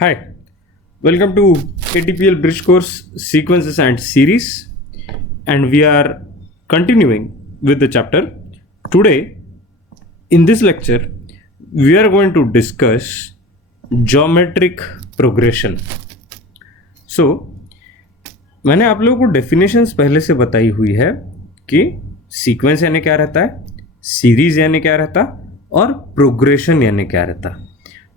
Hi, welcome to ATPL Bridge Course Sequences and Series, and we are continuing with the chapter. Today, in this lecture, we are going to discuss geometric progression. So, मैंने आप लोगों को definitions पहले से बताई हुई है कि सीक्वेंस यानी क्या रहता है, सीरीज यानी क्या रहता और प्रोग्रेशन यानी क्या रहता।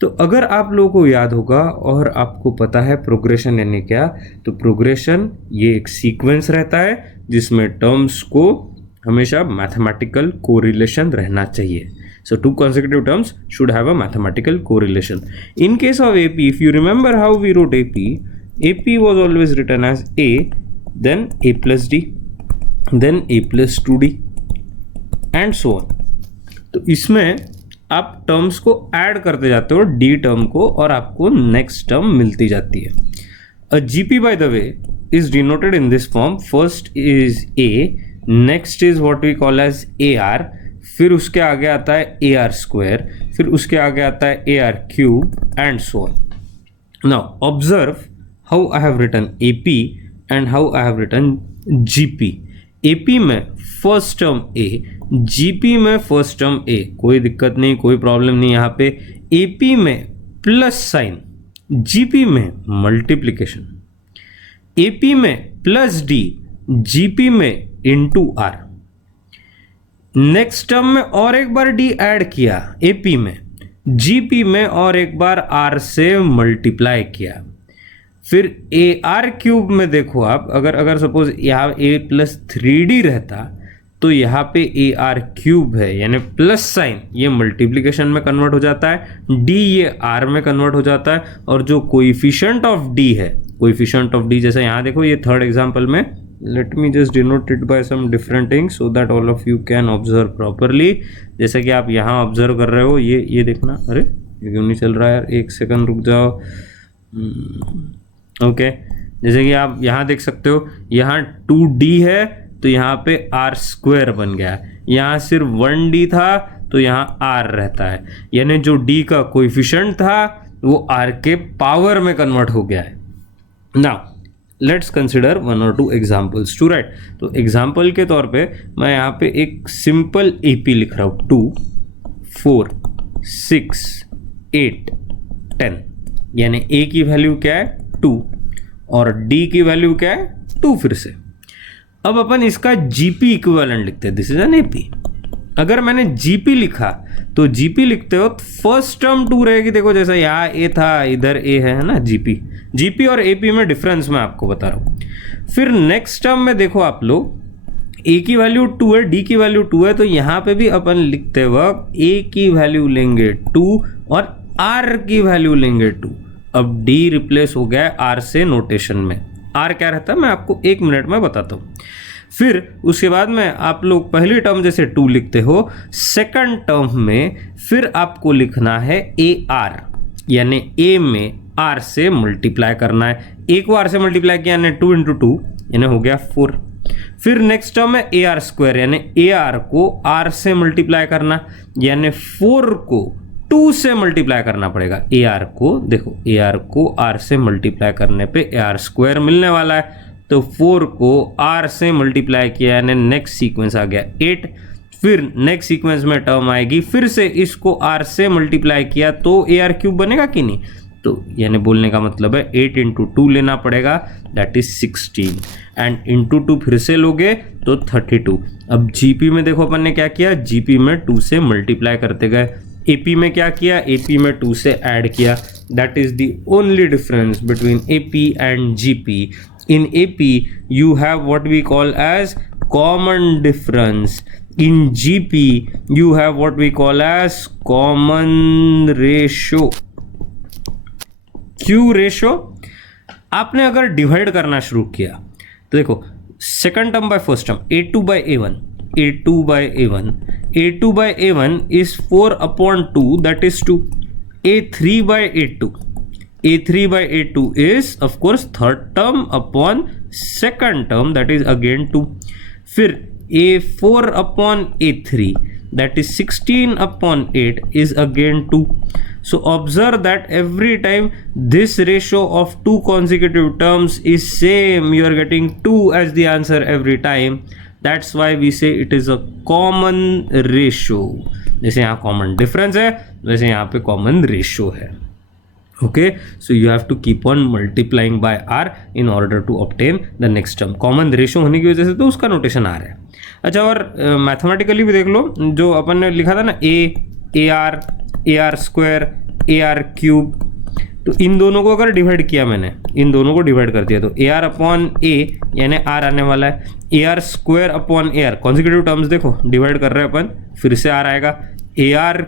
तो अगर आप लोगों को याद होगा और आपको पता है प्रोग्रेशन यानी क्या, तो प्रोग्रेशन ये एक सीक्वेंस रहता है जिसमें टर्म्स को हमेशा मैथमेटिकल कोरिलेशन रहना चाहिए. So two consecutive terms should have a mathematical correlation. In case of AP, if you remember how we wrote AP was always written as A, then A plus D, then A plus 2D and so on. तो इसमें आप terms को add करते जाते हो D term को और आपको नेक्स्ट टर्म मिलती जाती है. A GP by the way is denoted in this form. First is A, next is what we call as A R, फिर उसके आगे आता है ए आर स्क्वायर, फिर उसके आगे आता है A R cube and so on. Now observe how I have written AP and how I have written GP. AP में फर्स्ट टर्म ए, जीपी में फर्स्ट टर्म ए, कोई दिक्कत नहीं, कोई प्रॉब्लम नहीं. यहाँ पे एपी में प्लस साइन, जीपी में मल्टीप्लिकेशन, एपी में प्लस डी, जीपी में इंटू आर. नेक्स्ट टर्म में और एक बार डी ऐड किया एपी में, जीपी में और एक बार आर से मल्टीप्लाई किया. फिर ए आर क्यूब में देखो आप, अगर सपोज यहाँ ए प्लस 3D रहता तो यहाँ पे ए आर क्यूब है, यानी प्लस साइन ये मल्टीप्लिकेशन में कन्वर्ट हो जाता है, डी ये आर में कन्वर्ट हो जाता है, और जो कोएफिशिएंट ऑफ डी है, कोएफिशिएंट ऑफ डी जैसे यहाँ देखो ये थर्ड एग्जांपल में, let me just denote it by some different things so that all of you can observe properly. जैसे कि आप यहाँ ऑब्जर्व कर रहे हो, ये देखना, अरे ये क्यों नहीं चल रहा है यार, एक सेकंड रुक जाओ. ओके, जैसे कि आप यहाँ देख सकते हो, यहाँ 2D है तो यहाँ पे आर स्क्वायर बन गया. यहाँ सिर्फ 1D था तो यहाँ आर रहता है, यानी जो D का कोएफिशिएंट था वो आर के पावर में कन्वर्ट हो गया है. नाउ लेट्स कंसिडर वन और टू एग्जाम्पल्स टू राइट. तो एग्जाम्पल के तौर पे मैं यहाँ पे एक सिंपल एपी लिख रहा हूँ. 2, 4, 6, 8, 10, यानी ए की वैल्यू क्या है 2 और डी की वैल्यू क्या है 2. फिर से अब अपन इसका जीपी इक्विवेलेंट लिखते हैं. This is an AP. अगर मैंने जीपी लिखा तो जीपी लिखते हो तो फर्स्ट टर्म 2 रहेगी. देखो जैसा यहाँ ए था, इधर ए है ना. जीपी और एपी में डिफरेंस मैं आपको बता रहा हूँ. फिर नेक्स्ट टर्म में देखो आप लोग, ए की वैल्यू 2 है, डी की वैल्यू 2 है, तो यहाँ पे भी अपन लिखते वक्त ए की वैल्यू लेंगे 2 और आर की वैल्यू लेंगे 2. अब डी रिप्लेस हो गया है आर से नोटेशन में. आर क्या रहता है मैं आपको 1 मिनट में बताता हूँ. फिर उसके बाद में आप लोग पहली टर्म जैसे 2 लिखते हो, सेकंड टर्म में फिर आपको लिखना है ए आर, यानी ए में आर से मल्टीप्लाई करना है. एक को आर से मल्टीप्लाई किया यानी 2 × 2 यानी हो गया 4. फिर नेक्स्ट टर्म है ए आर स्क्वायर, यानी ए आर को आर से मल्टीप्लाई करना, यानी 4 को 2 से मल्टीप्लाई करना पड़ेगा. ए आर को देखो, ए आर को आर से मल्टीप्लाई करने पे ए आर स्क्वायर मिलने वाला है, तो 4 को आर से मल्टीप्लाई किया यानी नेक्स्ट सीक्वेंस आ गया 8. फिर नेक्स्ट सीक्वेंस में टर्म आएगी, फिर से इसको आर से मल्टीप्लाई किया तो ए आर क्यूब बनेगा कि नहीं. तो यानी बोलने का मतलब है 8 × 2 लेना पड़ेगा, दैट इज 16, एंड इंटू 2 फिर से लोगे तो 32. अब जीपी में देखो अपन ने क्या किया, जीपी में 2 से मल्टीप्लाई करते गए. एपी में क्या किया, एपी में 2 से ऐड किया. That is the only difference between AP and GP. In AP you have what we call as common difference. In GP you have what we call as common ratio. Q ratio. आपने अगर divide करना शुरू किया तो देखो, second term by first term, A2 by A1, A2 by A1, A2 by A1 is 4/2, that is 2. A3 by A2, A3 by A2 is of course third term upon second term, that is again 2. फिर A4/A3, that is 16/8 is again 2. So observe that every time this ratio of two consecutive terms is same, you are getting 2 as the answer every time. That's why we say it is a common ratio. जैसे यहाँ common difference है वैसे यहाँ पे common ratio है. Okay, so you have to keep on multiplying by r in order to obtain the next term. Common ratio होने की वजह से तो उसका notation r है. अच्छा, और मैथमेटिकली भी देख लो, जो अपन ने लिखा था ना A R square A R cube, तो इन दोनों को अगर डिवाइड किया मैंने, इन दोनों को डिवाइड कर दिया तो ए आर अपॉन ए यानी आर आने वाला है, A are square upon A R consecutive terms देखो डिवाइड कर रहे हैं अपन, फिर से आर आएगा, ए R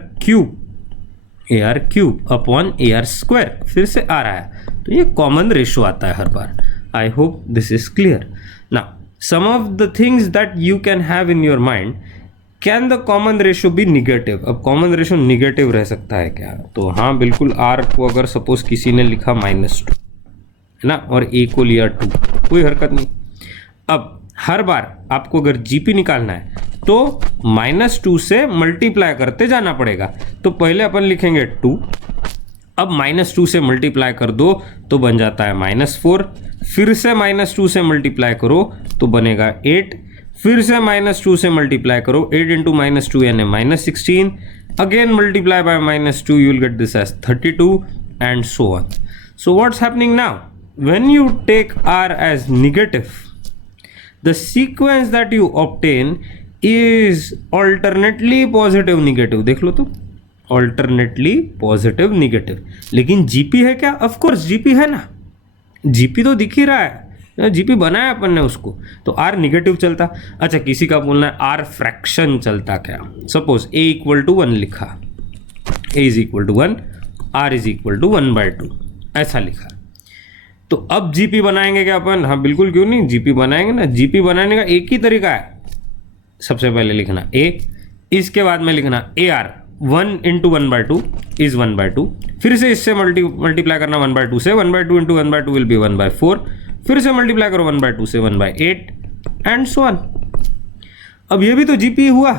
cube upon A R square फिर से आर आया, तो ये कॉमन रेशो आता है हर बार. I hope this is clear. Now some of the things that you can have in your mind, can the common ratio be negative? अब common ratio negative रह सकता है क्या? तो हाँ बिल्कुल, r को अगर सपोज किसी ने लिखा -2 है ना, और a को लिया 2, कोई हरकत नहीं. अब हर बार आपको अगर GP निकालना है तो -2 से मल्टीप्लाई करते जाना पड़ेगा. तो पहले अपन लिखेंगे 2, अब -2 से मल्टीप्लाई कर दो तो बन जाता है -4, फिर से -2 से मल्टीप्लाई करो तो बनेगा 8, फिर से -2 से मल्टीप्लाई करो, 8 इंटू -2 यानी -16, again multiply by -2, you will get this as 32 and so on. So what's happening now, when you take r as negative, the sequence that you obtain is alternately positive negative. देख लो तो alternately positive negative. लेकिन GP है क्या? Of course GP है ना, GP तो दिख ही रहा है, GP बनाया अपन ने उसको, तो R निगेटिव चलता. अच्छा, किसी का बोलना है R फ्रैक्शन चलता क्या? सपोज A = 1 लिखा, A = 1, R = 1/2 ऐसा लिखा, तो अब GP बनाएंगे क्या अपन? हाँ बिल्कुल, क्यों नहीं, GP बनाएंगे ना. GP बनाने का एक ही तरीका है, सबसे पहले लिखना A, इसके बाद में लिखना AR, 1 इंटू 1/2 इज 1/2, फिर से इससे मल्टीप्लाई करना 1/2 से, 1/2 इंटू 1/2 विल बी 1/4, फिर से मल्टीप्लाई करो 1/2 से 1/8 एंड सो ऑन. अब ये भी तो GP हुआ,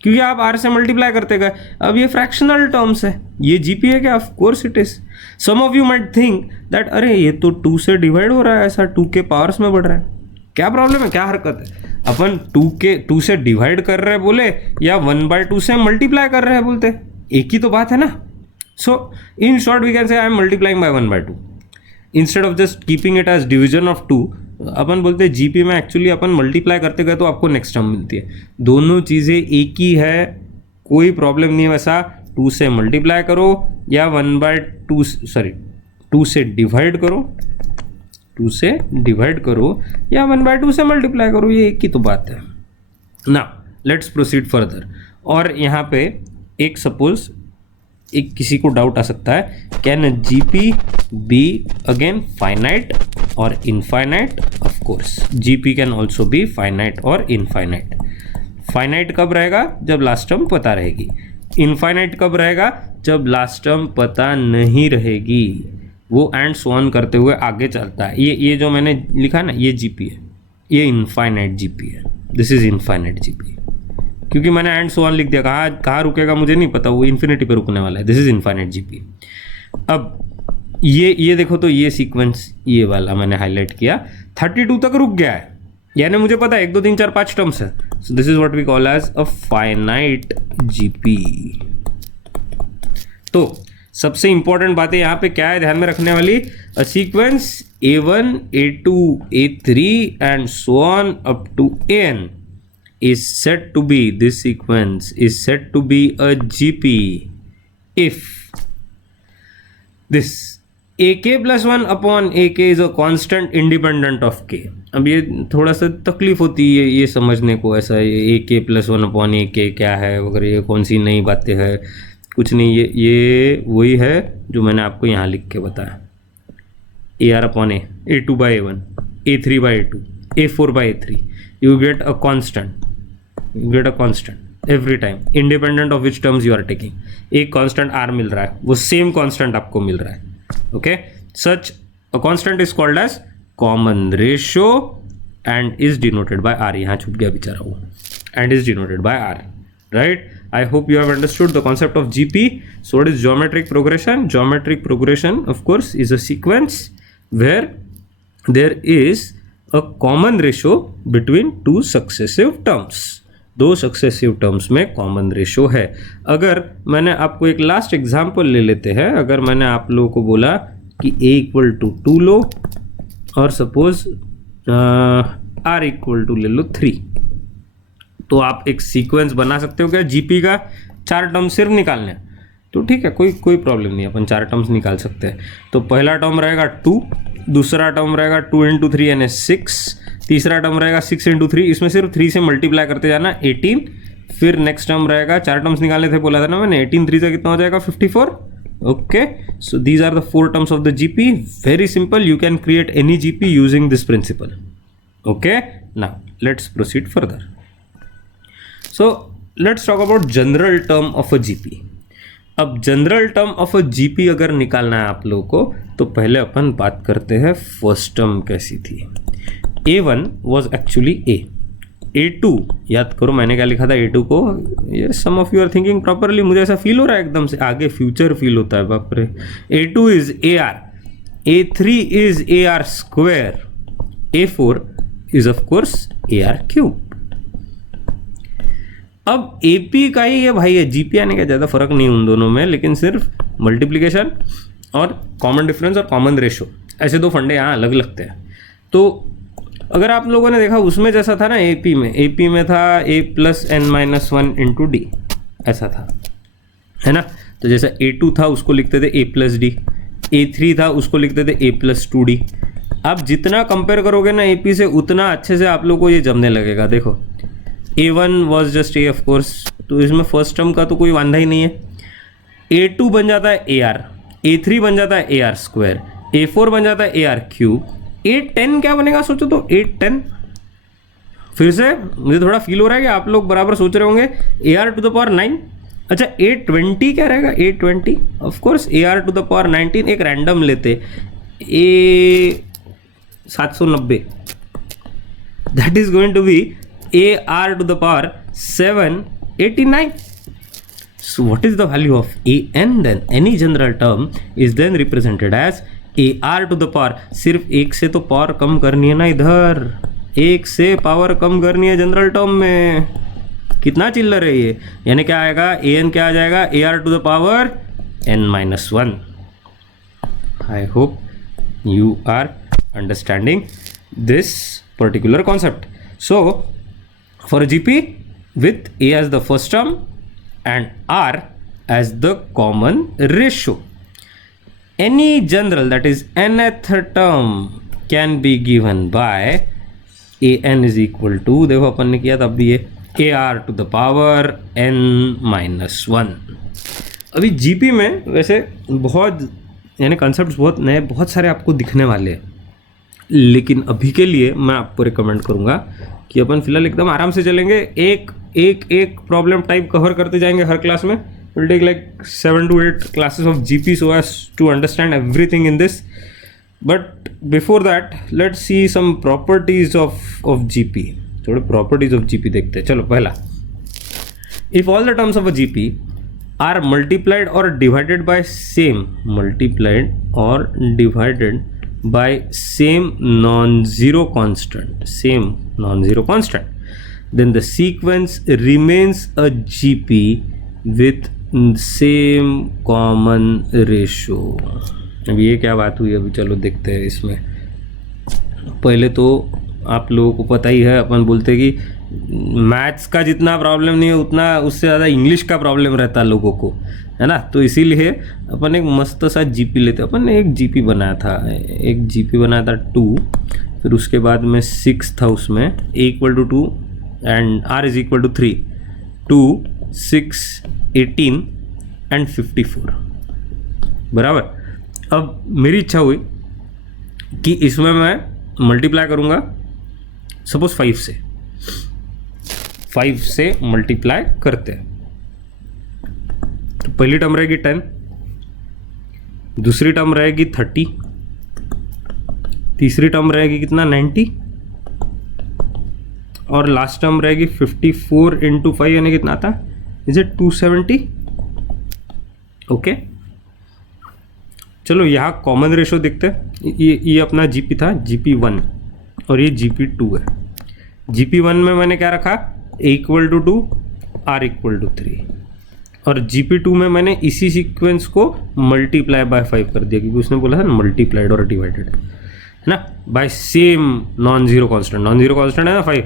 क्योंकि आप R से मल्टीप्लाई करते गए. अब ये फ्रैक्शनल टर्म्स है, ये GP है क्या? Of course it is. Some of you might think that अरे ये तो 2 से डिवाइड हो रहा है, ऐसा 2 के पावर्स में बढ़ रहा है, क्या प्रॉब्लम है, क्या हरकत है? अपन 2 से डिवाइड कर रहे हैं बोले या 1/2 से मल्टीप्लाई कर रहे हैं बोलते, एक ही तो बात है ना. So in short we can say I am multiplying by 1/2 instead of just keeping it as division of 2. अपन बोलते हैं GP में एक्चुअली अपन मल्टीप्लाई करते गए तो आपको नेक्स्ट टर्म मिलती है. दोनों चीज़ें एक ही है, कोई प्रॉब्लम नहीं है वैसा. 2 से मल्टीप्लाई करो या 2 से डिवाइड करो, 2 से डिवाइड करो या 1/2 से मल्टीप्लाई करो, ये एक ही तो बात है ना. Let's proceed further. और यहाँ पे एक सपोज एक किसी को डाउट आ सकता है, can GP be again finite और infinite? Of course GP can also be finite और इनफाइनाइट. फाइनाइट कब रहेगा? जब लास्ट टर्म पता रहेगी. इनफाइनाइट कब रहेगा? जब लास्ट टर्म पता नहीं रहेगी. वो एंड सो ऑन करते हुए आगे चलता है. ये जो मैंने लिखा ना, ये GP है, ये इनफाइनाइट GP है. दिस इज इनफाइनाइट GP, क्योंकि मैंने एंड सो ऑन लिख दिया. कहाँ रुकेगा मुझे नहीं पता, वो इन्फिनिटी पे रुकने वाला है. This is infinite GP. अब ये देखो तो ये सीक्वेंस, ये वाला मैंने हाईलाइट किया, 32 तक रुक गया है, यानी मुझे पता है 1 2 3 4 5 टर्म्स है. So this is what we call as a finite GP. तो सबसे इंपॉर्टेंट बातें यहाँ पे क्या है ध्यान में रखने वाली? A sequence A1 A2 A3 and so on up to AN is said to be, this sequence is said to be a GP if this AK plus 1 upon AK is a constant independent of K. अब ये थोड़ा सा तकलीफ होती है ये समझने को, ऐसा AK plus 1 upon AK क्या है वगैरह, ये कौन सी नई बातें हैं, कुछ नहीं. ये वही है जो मैंने आपको यहाँ लिख के बताया. AR upon A, A2 by A1, A3 by A2, A4 by A3, you get a constant. You get a constant every time, independent of which terms you are taking. एक constant R मिल रहा है, वो same constant आपको मिल रहा है. Okay, such a constant is called as common ratio and is denoted by R. यहाँ छुप गया बेचारा वो, and is denoted by R, right? I hope you have understood the concept of GP. So what is geometric progression? Geometric progression, of course, is a sequence where there is a common ratio between two successive terms. दो successive terms में common ratio है. अगर मैंने आपको एक last example ले लेते हैं, अगर मैंने आप लोगों को बोला कि a इक्वल टू 2 लो और सपोज r इक्वल टू ले लो 3, तो आप एक सीक्वेंस बना सकते हो क्या जीपी का? 4 टर्म सिर्फ निकालने हैं तो ठीक है, कोई प्रॉब्लम नहीं, अपन 4 टर्म्स निकाल सकते हैं. तो पहला टर्म रहेगा 2, दूसरा टर्म रहेगा 2 इंटू 3 यानी 6, तीसरा टर्म रहेगा 6 इंटू 3, इसमें सिर्फ 3 से मल्टीप्लाई करते जाना 18. फिर नेक्स्ट टर्म रहेगा, 4 टर्म्स निकालने थे बोला था ना मैंने, 18 3 से कितना हो जाएगा 54. Okay, so these are the 4 terms of the GP. Very simple, you can create any GP using this principle. Okay, now let's proceed further. So let's talk about general term of a GP. अब general term of a GP अगर निकालना है आप लोगों को, तो पहले अपन बात करते हैं फर्स्ट टर्म कैसी थी. A1 was actually A. A2 याद करो मैंने क्या लिखा था A2 को. ये some of you are thinking properly, मुझे ऐसा फील हो रहा है एकदम से, आगे फ्यूचर फील होता है, बाप रे. A2 is AR, A3 is AR square, A4 is of course AR cube. अब AP का ही ये भाई है, जीपी आने का ज़्यादा फर्क नहीं उन दोनों में, लेकिन सिर्फ मल्टीप्लिकेशन और कॉमन डिफरेंस और कॉमन रेशो, ऐसे 2 फंडे यहाँ अलग लगते हैं. तो अगर आप लोगों ने देखा उसमें जैसा था ना AP में था A plus n minus 1 into D, ऐसा था, है ना. तो जैसा A2 था उसको लिखते थे A प्लस डी, A3 था उसको लिखते थे A प्लस 2D. आप जितना कंपेयर करोगे ना AP से, उतना अच्छे से आप लोग को ये जमने लगेगा. देखो A1 was just A of course, तो इसमें फर्स्ट टर्म का तो कोई वांधा ही नहीं है. A2 बन जाता है AR, A3 बन जाता है AR स्क्वायर, A4 बन जाता है AR क्यूब, A10 क्या बनेगा सोचो तो, A10 फिर से मुझे थोड़ा फील हो रहा है कि आप लोग बराबर सोच रहे होंगे, AR टू द पावर 9. अच्छा A20 क्या रहेगा? A20 of course AR to the power 19. एक रैंडम लेते A790, that is going to be AR to the power 789. So what is the value of AN then? Any general term is then represented as AR to the power. सिर्फ 1 से तो power कम करनी है ना, इधर 1 से power कम करनी है जनरल टर्म में. कितना चिल्लर है ये, यानी क्या आएगा, AN क्या आ जाएगा, AR to the power n minus 1. I hope you are understanding this particular concept. So for a GP with A as the first term and R as the common ratio, any general, that is nth term, can be given by AN is equal to, देखो अपन ने किया तब भी ये AR to the power n minus 1. अभी GP में वैसे बहुत यानी कॉन्सेप्ट्स बहुत नए, बहुत सारे आपको दिखने वाले हैं, लेकिन अभी के लिए मैं आपको रिकमेंड करूँगा कि अपन फिलहाल एकदम आराम से चलेंगे. एक प्रॉब्लम टाइप कवर करते जाएंगे हर क्लास में. Will take like 7 to 8 classes of GP so as to understand everything in this. But before that let's see some properties of GP. थोड़े प्रॉपर्टीज ऑफ जीपी देखते हैं. चलो पहला, if all the terms of a GP are multiplied और divided by same, multiplied और divided by same non-zero constant, then the sequence remains a GP with same common ratio. अभी ये क्या बात हुई, अभी चलो देखते हैं. इसमें पहले तो आप लोगों को पता ही है, अपन बोलते हैं कि मैथ्स का जितना प्रॉब्लम नहीं है उतना उससे ज़्यादा इंग्लिश का प्रॉब्लम रहता है लोगों को, है ना. तो इसीलिए अपन एक मस्त सा जीपी लेते. अपन ने एक जीपी बनाया था 2, फिर उसके बाद में 6 था, उसमें A equal to 2 and R is equal to 3, 2, 6, 18 and 54 बराबर. अब मेरी इच्छा हुई कि इसमें मैं मल्टीप्लाई करूँगा सपोज 5 से मल्टीप्लाई करते हैं. तो पहली टर्म रहेगी 10, दूसरी टर्म रहेगी 30, तीसरी टर्म रहेगी कितना 90, और लास्ट टर्म रहेगी 54 इंटू 5 यानी कितना आता इज इट 270? ओके, चलो यहाँ कॉमन रेशो देखते हैं। ये अपना जीपी था GP1 और ये GP2 है। GP1 में मैंने क्या रखा, A=2, R=3, और GP2 में मैंने इसी सीक्वेंस को मल्टीप्लाई बाय 5 कर दिया, क्योंकि उसने बोला था ना मल्टीप्लाइड और डिवाइडेड, है ना, by same non zero constant है ना 5,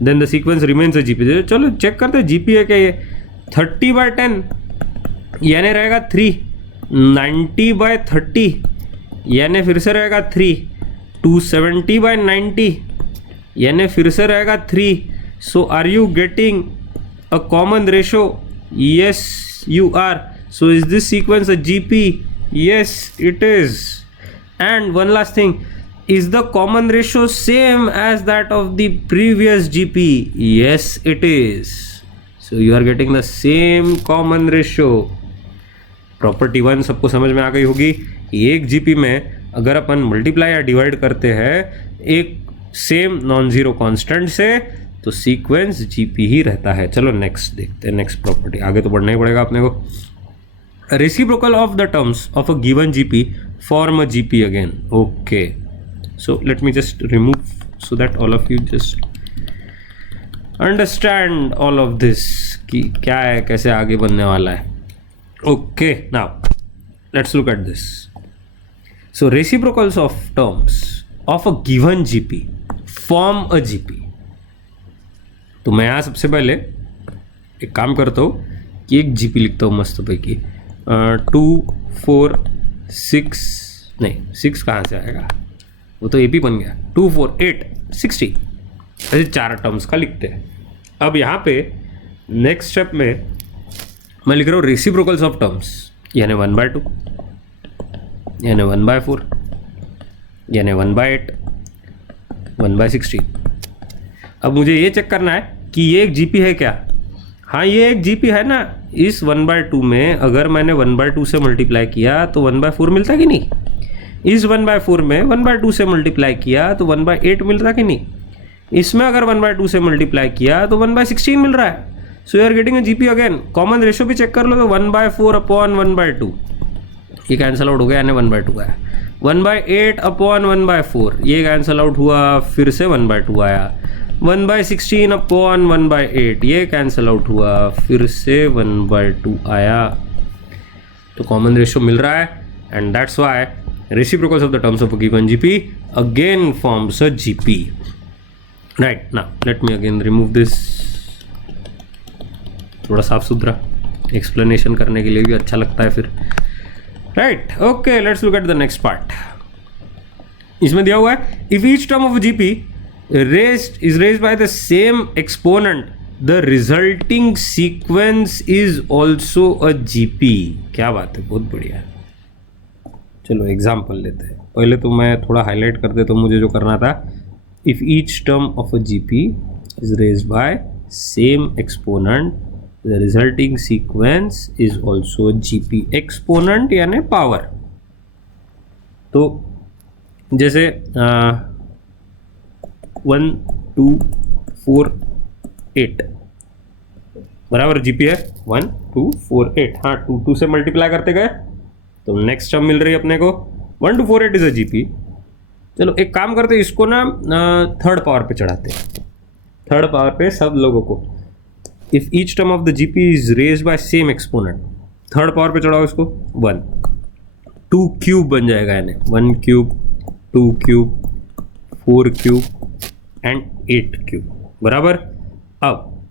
then the sequence remains a GP. चलो चेक करते हैं जीपी है क्या ये। 30/10 यानी रहेगा 3, 90/30 यानी फिर से रहेगा 3, 270/90 यानी फिर से रहेगा 3। So are you getting a common ratio? Yes, you are. So is this sequence a GP? Yes, it is. And one last thing, is the common ratio same as that of the previous GP? Yes, it is. So you are getting the same common ratio. Property 1 सबको समझ में आ गई होगी। एक GP में अगर अपन multiply या divide करते हैं एक सेम नॉन जीरो कांस्टेंट से, तो सीक्वेंस जीपी ही रहता है। चलो नेक्स्ट देखते हैं, नेक्स्ट प्रॉपर्टी। आगे तो बढ़ना ही पड़ेगा अपने को। Reciprocal of the terms of a given GP form a GP again. Okay, so let me just remove so that all of you just understand all of this कि क्या है, कैसे आगे बनने वाला है। Okay, now let's look at this. So reciprocals of terms of a given GP form a GP. तो मैं यहाँ सबसे पहले एक काम करता हूँ कि एक जीपी लिखता हूँ मस्त पैकी। 2 4 6 नहीं, 6 कहाँ से आएगा, वो तो एपी बन गया। 2 4 8 60, ऐसे 4 टर्म्स का लिखते हैं। अब यहाँ पे नेक्स्ट स्टेप में मैं लिख रहा हूँ रेसिप्रोकल्स ऑफ टर्म्स, यानी 1/2 यानी 1/4 यानी 1/8 1/16। अब मुझे ये चेक करना है कि ये एक जीपी है क्या। हाँ, ये एक जीपी है ना। इस 1/2 में अगर मैंने 1/2 से मल्टीप्लाई किया तो 1/4 मिलता कि नहीं। इस 1/4 में 1/2 से मल्टीप्लाई किया तो 1/8 मिलता कि नहीं। इसमें अगर 1/2 से मल्टीप्लाई किया तो 1/16 मिल रहा है। So you are getting a GP again. Common ratio भी चेक कर लो तो 1/4/1/2 ये कैंसल आउट हो गया, यानी 1/2 आया। 1/8/1/4 ये कैंसल आउट हुआ, फिर से 1/2 आया। 1/16/1/8 ये कैंसल आउट हुआ, फिर से 1/2 आया। तो कॉमन रेशियो मिल रहा है, and that's why reciprocals of the terms of a given GP again forms a GP. Right, now let me again remove this. थोड़ा साफ सुथरा एक्सप्लेनेशन करने के लिए भी अच्छा लगता है फिर। Right, okay, let's look at the next part. इसमें दिया हुआ है if each term of GP is raised by the same exponent, the resulting sequence is also a GP। क्या बात है, बहुत बढ़िया। चलो एग्जाम्पल लेते हैं। पहले तो मैं थोड़ा हाईलाइट कर देता हूँ मुझे जो करना था। If each term of a GP is raised bye same exponent, the resulting sequence is also GP. Exponent यानी पावर। तो जैसे 1 2 4 8 बराबर जीपी है 1 2 4 8। हाँ, 2 से मल्टीप्लाई करते गए तो नेक्स्ट टर्म मिल रही है अपने को 1 2 4 8 इज अ जीपी। चलो एक काम करते हैं, इसको ना थर्ड पावर पे चढ़ाते हैं। थर्ड पावर पे सब लोगों को। If each term of the GP is raised bye same exponent, third power पे चढ़ाओ इसको 1। 2 क्यूब बन जाएगा, यानी 1 cube 2 cube 4 cube and 8 cube बराबर। अब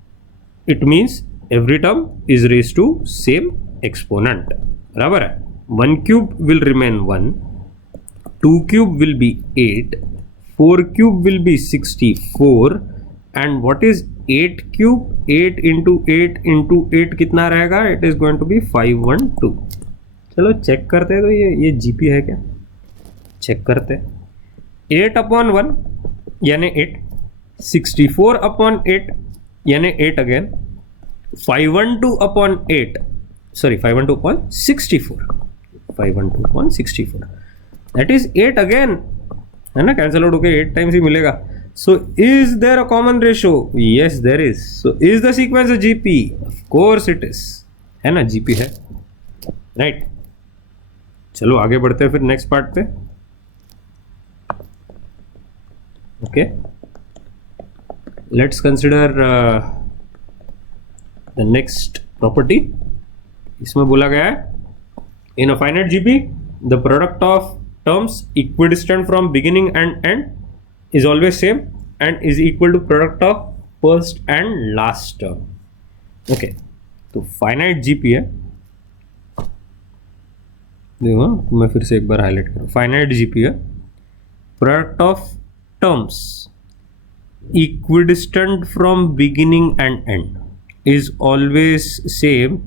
it means every term is raise to same exponent बराबर है। 1 cube will remain 1, 2 cube will be 8, 4 cube will be 64 and what is 8 cube 8 into 8 into 8 कितना रहेगा, it is going to be 512। चलो check करते हैं, तो ये जीपी है क्या, चेक करते हैं। 8/1 यानी 8, 64/8 यानी 8 again, 512/8 sorry 512/64 512/64 that is 8 again, है ना, कैंसल आउट होकर 8 टाइम्स ही मिलेगा। So is there a common ratio? Yes, there is. So is the sequence a GP? Of course it is. है ना, GP है, राइट? चलो आगे बढ़ते हैं फिर नेक्स्ट पार्ट पे. Okay, let's consider the next property. इसमें बोला गया है in a finite GP the product of terms equidistant from beginning and end is always same and is equal to product of first and last term. Okay, तो finite GP है, देखो मैं फिर से एक बार हाईलाइट करूँ. finite GP है, product of terms equidistant from beginning and end is always same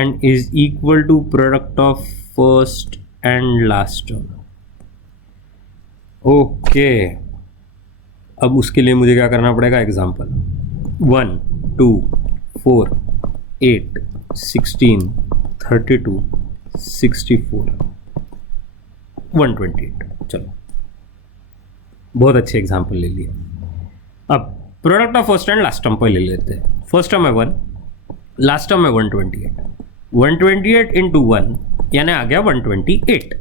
and is equal to product of first and last term. Okay, अब उसके लिए मुझे क्या करना पड़ेगा? एग्जाम्पल 1, 2, 4, 8, 16, 32, 64, 128. चलो बहुत अच्छे एग्जाम्पल ले लिए. अब product of first and last term पर ले लेते हैं. फर्स्ट टर्म है 1, लास्ट टर्म है 128. 128 इंटू 1 यानी आ गया 128.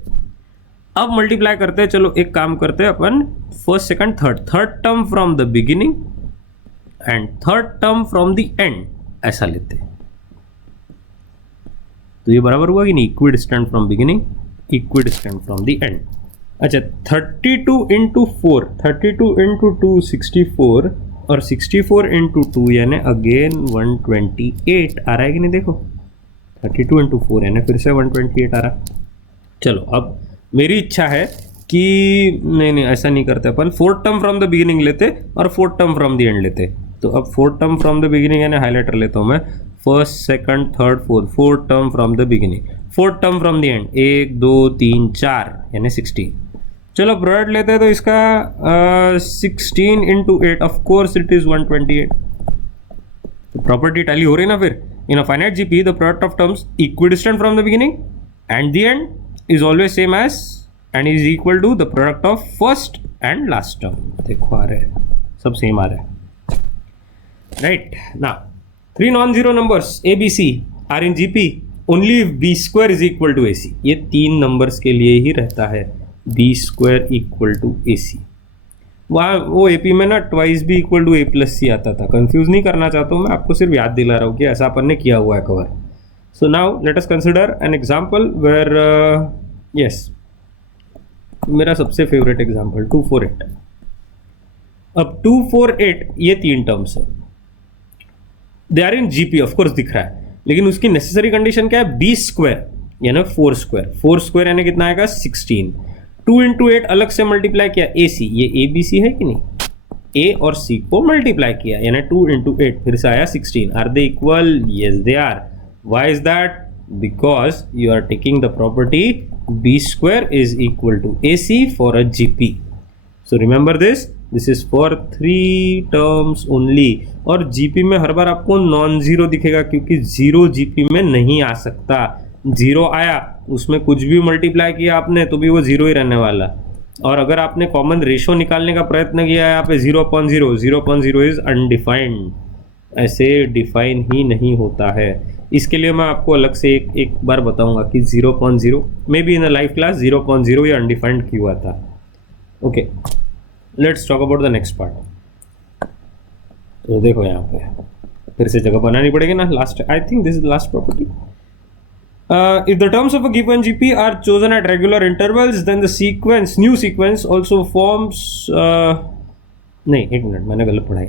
अब मल्टीप्लाई करते हैं. चलो एक काम करते हैं अपन, first second third term from the beginning and third term from the end, ऐसा लेते हैं. तो ये बराबर हुआ कि नहीं? Equidistant from beginning, equidistant from the end. अच्छा, 32 इंटू 4, 32 इंटू 2 64 और 64 इंटू 2 यानी अगेन 128 आ रहा है कि नहीं? देखो 32 इंटू 4 यानी फिर से 128 आ रहा. चलो अब मेरी इच्छा है कि नहीं ऐसा नहीं करते अपन, fourth term from the beginning लेते और fourth term from the end लेते. तो अब fourth term from the beginning यानी हाईलाइटर लेता हूँ मैं, first second third fourth, fourth term from the beginning, fourth term from the end, 1 2 3 4 यानी 16. चलो प्रोडक्ट लेते हैं तो इसका 16 into 8, of course it is 128. तो प्रॉपर्टी टैली हो रही ना फिर. In a finite GP the product of terms equidistant from the beginning and the end is always same as and is equal to the product of first and last term. देखो आ रहे हैं, सब same आ रहा है, right? Now 3 non-zero numbers ABC are in GP only if B square is equal to AC. ये 3 numbers के लिए ही रहता है B square equal to AC. वहाँ वो AP में ना ट्वाइस भी equal to A plus C आता था. कंफ्यूज नहीं करना चाहता हूँ मैं, आपको सिर्फ याद दिला रहा हूँ कि ऐसा अपन ने किया हुआ है cover. So now let us consider an example where yes, मेरा सबसे फेवरेट एग्जाम्पल 248. अब 248 ये 3 टर्म्स है, they are in GP, of course दिख रहा है, लेकिन उसकी नेसेसरी कंडीशन क्या है? बी स्क्वायर यानी 4 स्क्वायर. 4 स्क्वायर यानी कितना आएगा? 16. 2 इंटू 8 अलग से मल्टीप्लाई किया, ए सी, ये ए बी सी है कि नहीं? ए और सी को मल्टीप्लाई किया यानी 2 इंटू 8 फिर से आया 16. Are they equal? Yes they are. Why is that? Because you are taking the property B square is equal to AC for a GP. So remember this. This is for 3 terms only. और GP में हर बार आपको non zero दिखेगा क्योंकि zero GP में नहीं आ सकता. Zero आया उसमें कुछ भी मल्टीप्लाई किया आपने तो भी वो जीरो ही रहने वाला. और अगर आपने कॉमन रेशो निकालने का प्रयत्न किया है यहाँ पे 0.0, 0.0 इज अनडिफाइंड, ऐसे डिफाइन ही नहीं होता है. इसके लिए मैं आपको अलग से एक बार बताऊंगा कि 0.0 may be in a live class 0.0 ये अनडिफाइंड क्यों आता. Okay, let's talk about the next part. तो देखो यहाँ पे फिर से जगह बनानी पड़ेगी ना. Last, I think this is last property. If the terms of a given GP are chosen at regular intervals, then the sequence, new sequence also forms. नहीं, एक मिनट, मैंने गलत पढ़ाई.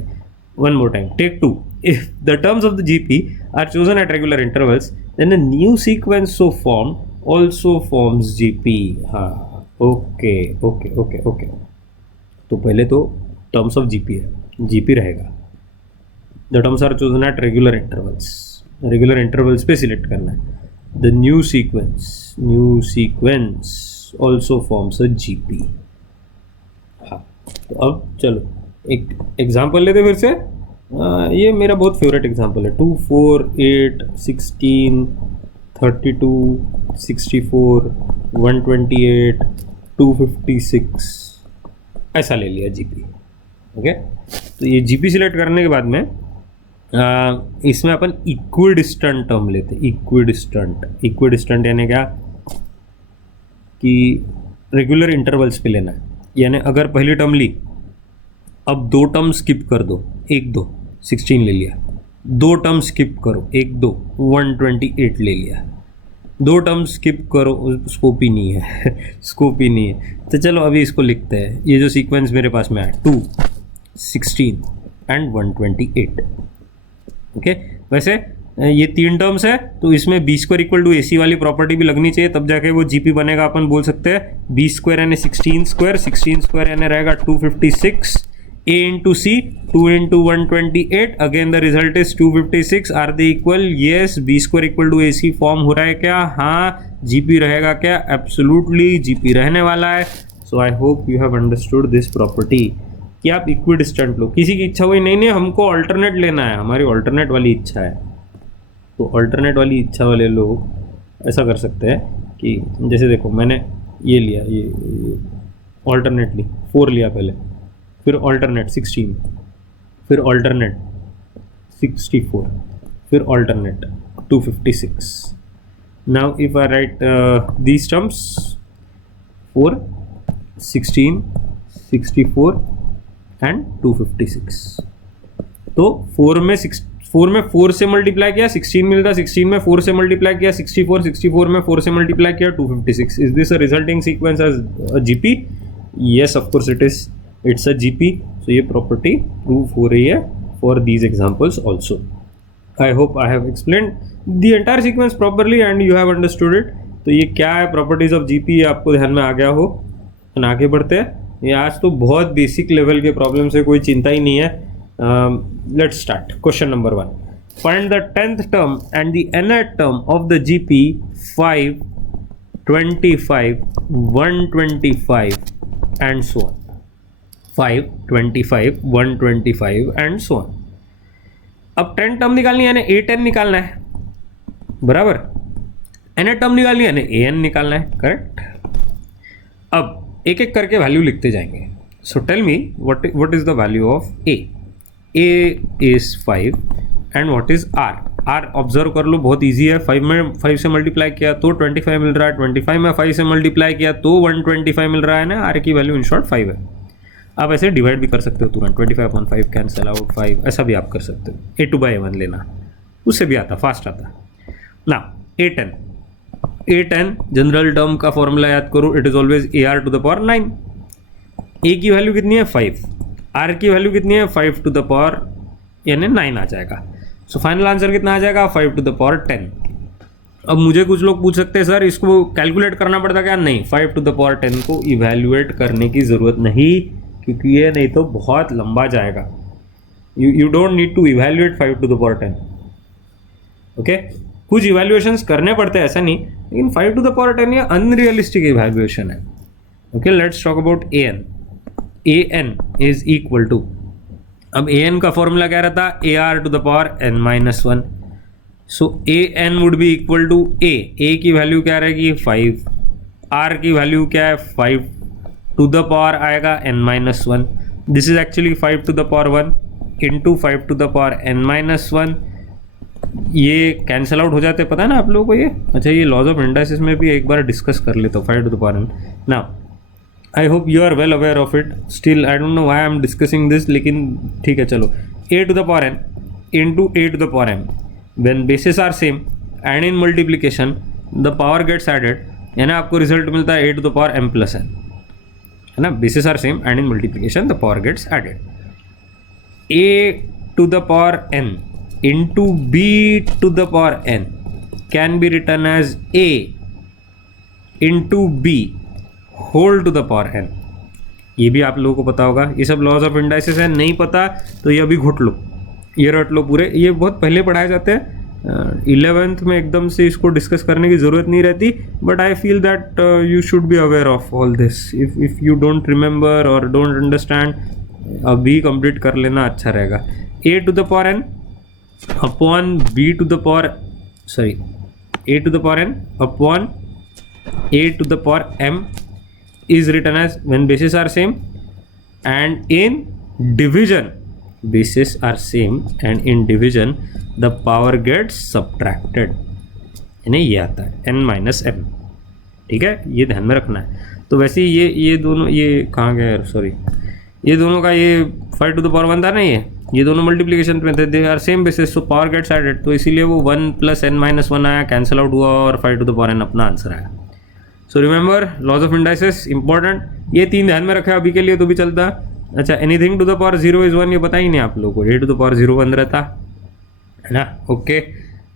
One more time, take 2. If the terms of the GP are chosen at regular intervals, then a new sequence so formed also forms GP. हाँ, okay. तो पहले तो terms of GP है, GP रहेगा. The terms are chosen at regular intervals. Regular intervals पे select करना है. The new sequence also forms a GP. हाँ, तो अब चलो एक एग्जाम्पल लेते फिर से. ये मेरा बहुत फेवरेट एग्जाम्पल है. 2, 4, 8, 16, 32, 64, 128, 256 ऐसा ले लिया जीपी. ओके, तो ये जीपी सिलेक्ट करने के बाद में इसमें अपन इक्विडिस्टेंट टर्म लेते हैं। इक्विडिस्टेंट यानी क्या कि रेगुलर इंटरवल्स पे लेना है, यानी अगर पहली टर्म ली, अब 2 टर्म स्किप कर दो, 1 2 16 ले लिया, 2 टर्म स्किप करो, 1 2 128 ले लिया, 2 टर्म स्किप करो, स्कोप ही नहीं है स्कोप ही नहीं है। तो चलो अभी इसको लिखते हैं, ये जो सीक्वेंस मेरे पास में है 2 16 एंड 128। ओके, वैसे ये 3 टर्म्स है तो इसमें B square equal to A सी वाली प्रॉपर्टी भी लगनी चाहिए, तब जाके वो जीपी बनेगा। अपन बोल सकते हैं बी स्क्वायर यानी 16 स्क्वायर यानी रहेगा 256, a into c 2 into 128, again the result is 256। Are they equal? Yes, B square equal to A C form हो रहा है क्या? हाँ। जीपी रहेगा क्या? एब्सोल्युटली जीपी रहने वाला है। So I hope you have understood this property कि आप इक्विडिस्टेंट लो। किसी की इच्छा हुई नहीं हमको ऑल्टरनेट लेना है, हमारी ऑल्टरनेट वाली इच्छा है, तो ऑल्टरनेट वाली इच्छा वाले लोग ऐसा कर सकते हैं कि जैसे देखो मैंने ये लिया, ये ऑल्टरनेटली 4 लिया पहले, फिर ऑल्टरनेट 16, फिर ऑल्टरनेट 64, फिर alternate 256। Now if I right these terms 4 16 64 and 256, तो 4 में 4 से मल्टीप्लाई किया 16 मिलता, 16 में 4 से मल्टीप्लाई किया 64 में 4 से मल्टीप्लाई किया 256। Is this a resulting sequence as GP? Yes, of course it is, it's a GP. So ये प्रॉपर्टी प्रूव हो रही है for these examples also. I hope I have explained the entire sequence properly and you have understood it. तो ये क्या है properties of GP, ये आपको ध्यान में आ गया हो। आगे बढ़ते हैं, ये आज तो बहुत बेसिक लेवल के प्रॉब्लम से कोई चिंता ही नहीं है। Let's start. Question number 1, find the 10th term and the nth term of the GP 5 25 125 and so on. 5 25 125 and so on. अब 10 टर्म निकालनी है, यानी a10 निकालना है, बराबर। nth टर्म निकालनी है, यानी an निकालना है, करेक्ट। अब एक एक करके वैल्यू लिखते जाएंगे। So tell me what is the value of a? a is 5 and what is r? r observe कर लो, बहुत इजी है। 5 में 5 से मल्टीप्लाई किया तो 25 मिल रहा है, 25 में 5 से मल्टीप्लाई किया तो 125 मिल रहा है ना। r की वैल्यू इन शॉर्ट 5 है। आप ऐसे डिवाइड भी कर सकते हो तुरंत, 25/5 कैंसिल आउट 5, ऐसा भी आप कर सकते हो। a2/a1 लेना, उससे भी आता, फास्ट आता। ना a10 जनरल टर्म का फॉर्मूला याद करो, it is always ar to the power 9। a की वैल्यू कितनी है? 5। r की वैल्यू कितनी है? 5 टू द पावर यानी 9 आ जाएगा। सो फाइनल आंसर कितना आ जाएगा? 5 टू द पावर 10। अब मुझे कुछ लोग पूछ सकते हैं सर इसको कैलकुलेट करना पड़ता क्या? नहीं, 5 टू द पावर 10 को इवेल्युएट करने की ज़रूरत नहीं, क्योंकि ये नहीं तो बहुत लंबा जाएगा। You don't need to evaluate 5 to the power 10। Okay, कुछ इवेल्युएशंस करने पड़ते हैं, ऐसा नहीं, लेकिन 5 टू द पावर 10 ये अनरियलिस्टिक इवेल्युएशन है। Okay, let's talk about an। an is equal to, अब an का फॉर्मूला क्या रहता? ar to the power n-1। So an would be equal to a की वैल्यू क्या रहेगी? 5। r की वैल्यू क्या है? 5 टू द पावर आएगा n-1। This is actually 5 to the power 1 into 5 to the power n-1। ये कैंसिल आउट हो जाते, पता है ना आप लोगों को ये? अच्छा, ये लॉज ऑफ इंडाइसिस में भी एक बार डिस्कस कर लेता हूँ। 5 to the power n। Now I hope you are well aware of it. Still I don't know why I am discussing this, लेकिन ठीक है चलो। a to the power n into a to the power m, when bases are same and in multiplication the power gets added, यानी आपको result मिलता है a to the power m plus n, है ना। Bases are same and in multiplication the power gets added. a to the power n into b to the power n can be written as a into b whole to the power n। ये भी आप लोगों को पता होगा, ये सब laws of indices है। नहीं पता तो ये अभी घुट लो, ये रट लो पूरे। ये बहुत पहले पढ़ाए जाते हैं, 11th में एकदम से इसको डिस्कस करने की ज़रूरत नहीं रहती, but I feel that you should be aware of all this. If you don't remember और डोंट अंडरस्टैंड, अभी कंप्लीट कर लेना अच्छा रहेगा। a to the power n upon b to the power a to the power n upon a to the power m is written as, when bases are same and in division bases are same and in division the power gets subtracted, यानी ये आता है n minus m। ठीक है, ये ध्यान में रखना है। तो वैसे ये दोनों, ये कहाँ गए, सॉरी, ये दोनों का ये 5 to the power 1 था ना, ये दोनों मल्टीप्लिकेशन में थे, they are same bases, so power gets added, तो इसीलिए वो 1 + n - 1 आया, कैंसिल आउट हुआ और 5 to the power n अपना आंसर आया। So remember laws of indices important, ये 3 ध्यान में रखा अभी के लिए तो भी चलता है। अच्छा, anything to the power 0 is 1 ये पता ही नहीं आप लोगों को, a to the power 0 1 रहता है ना। Okay,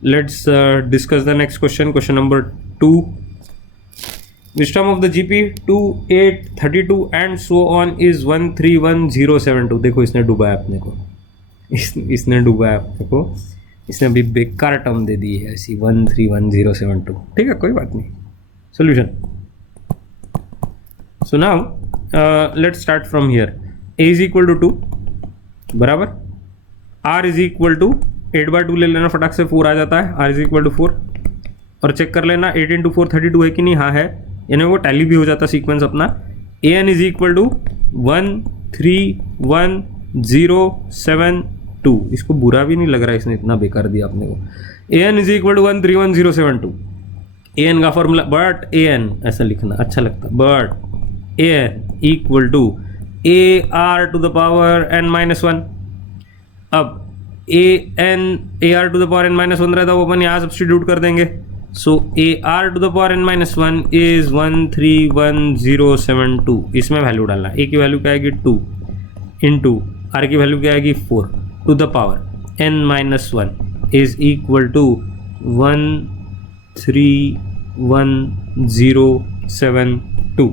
let's discuss the next question, question number 2। Wisdom of the GP 2, 8, 32 and so on is 131072। देखो इसने डुबाया अपने को, इसने डुबाया अपने को, इसने अभी बेकार टर्म दे दी है ऐसी 131072। ठीक है, कोई बात नहीं। Solution, so now let's start from here. a is equal to 2 बराबर, r इज इक्वल टू 8/2 ले लेना फटाक से, 4 आ जाता है, r इज इक्वल टू 4, और चेक कर लेना 8 × 4 32 है कि नहीं, हाँ है, यानी वो टैली भी हो जाता सीक्वेंस अपना। an इज इक्वल टू 131072, इसको बुरा भी नहीं लग रहा है, इसने इतना बेकार दिया अपने को। an is equal to 131072, an का फॉर्मूला, बट an ऐसा लिखना अच्छा लगता है, but an equal to ar to the power n - 1। अब ar to the power n - 1 रहता है, वो अपन यहाँ सब्स्टिट्यूट कर देंगे। सो ar to the power n - 1 is 131072। इसमें वैल्यू डालना, a की वैल्यू क्या आएगी 2 इंटू r की वैल्यू क्या आएगी 4 to the power n - 1 is equal to 131072।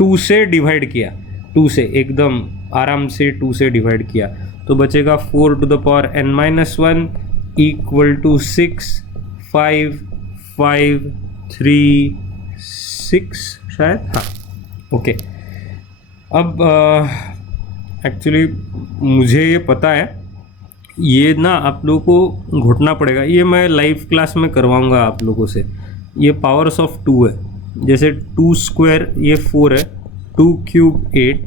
2 से डिवाइड किया, 2 से एकदम आराम से 2 से डिवाइड किया तो बचेगा 4 to the power n - 1 equal to 65536 शायद, हाँ ओके। अब एक्चुअली मुझे ये पता है, ये ना आप लोगों को घुटना पड़ेगा, ये मैं लाइव क्लास में करवाऊँगा आप लोगों से। ये पावर्स ऑफ 2 है, जैसे 2 स्क्वायर ये 4 है, 2 cube 8,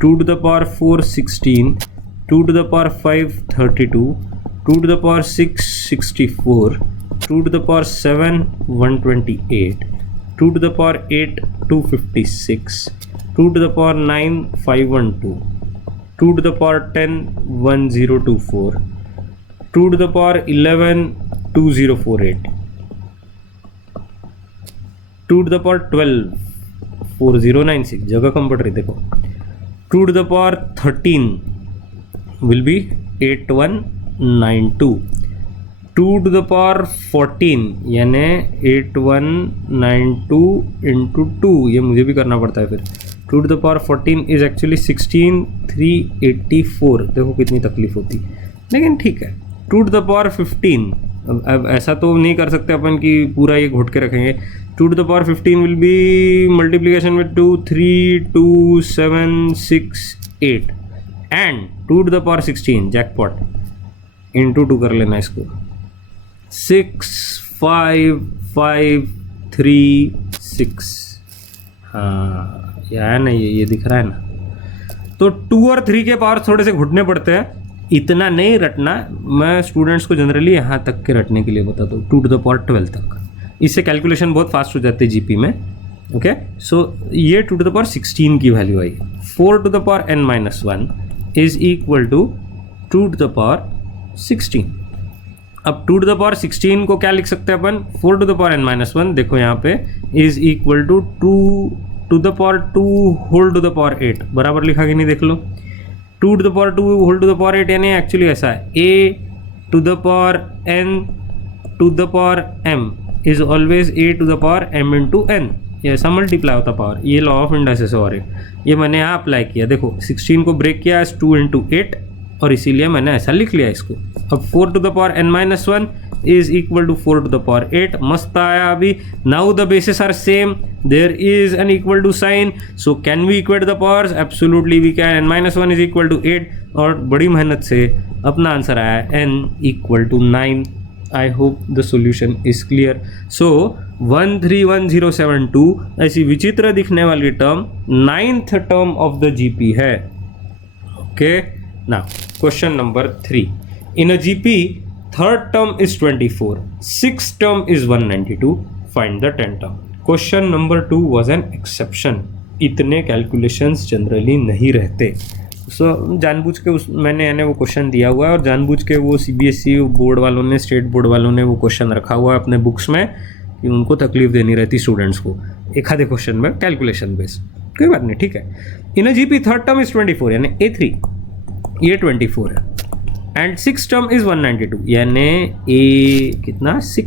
2 to the power 4 16, 2 to the power 5 32, 2 to the power 6 64, 2 to the power 7 128, 2 to the power 8 256, 2 to the power 9 512, 2 to the power 10 1024, 2 to the power 11 2048, 2 to the power 12 4096, जगह कम पड़ रही देखो। 2 to the power 13 will be 8192, 2 to the power 14 यानी 8192 into 2, ये मुझे भी करना पड़ता है फिर। 2 to the power 14 is actually 16384, देखो कितनी तकलीफ होती, लेकिन ठीक है। 2 to the power 15, अब ऐसा तो नहीं कर सकते अपन कि पूरा ये घुट के रखेंगे। 2 to the power 15 will be multiplication with 2 3 2 7 6 8 and 2 to the power 16 jackpot into 2 कर लेना इसको, 65536। हाँ यार ना, ये दिख रहा है ना। तो 2 और 3 के पावर थोड़े से घुटने पड़ते हैं, इतना नहीं रटना, मैं स्टूडेंट्स को जनरली यहाँ तक के रटने के लिए बताता हूँ, 2 to the power 12 तक। इससे कैलकुलेशन बहुत फास्ट हो जाती है जीपी में। ओके, सो ये 2 to the power 16 की वैल्यू आई। 4 to the power n - 1 is equal to 2 to the power 16। अब 2 to the power 16 को क्या लिख सकते हैं अपन, 4 to the power n - 1 देखो यहाँ पे is equal to 2 to the power 2 whole to the power 8, बराबर लिखा कि नहीं देख लो। 2 to the power 2 whole to the power 8 यानी एक्चुअली ऐसा है, a to the power n to the power m is always a to the power m into n, ये ऐसा मल्टीप्लाई होता पावर। ये लॉ ऑफ इंडाइसिस और ये मैंने यहाँ अप्लाई किया, देखो 16 को ब्रेक किया एज 2 into 8 और इसीलिए मैंने ऐसा लिख लिया इसको। अब 4 to the power n - 1 is equal to 4 to the power 8, मस्त आया अभी। Now the bases are same, there is an equal to sign, so can we equate the powers, absolutely we can. n - 1 is equal to 8 और बड़ी मेहनत से अपना answer आया n equal to 9। I hope the solution is clear. So 131072 ऐसी विचित्र दिखने वाली term 9th term of the GP है। Okay, Now, question number 3. In a GP, third term is 24, sixth term is 192. Find the 10th term. Question number 2 was an exception. इतने calculations generally नहीं रहते. जानबूझ के मैंने यानी वो क्वेश्चन दिया हुआ है और जानबूझ के वो CBSE बोर्ड वालों ने, स्टेट बोर्ड वालों ने वो क्वेश्चन रखा हुआ है अपने बुक्स में कि उनको तकलीफ देनी रहती स्टूडेंट्स को एक आधे क्वेश्चन में कैलकुलेशन बेस. कोई बात नहीं, ठीक है. In a GP third term is 24 यानी A3 ये 24 है एंड सिक्स टर्म इज 192 यानी A कितना 6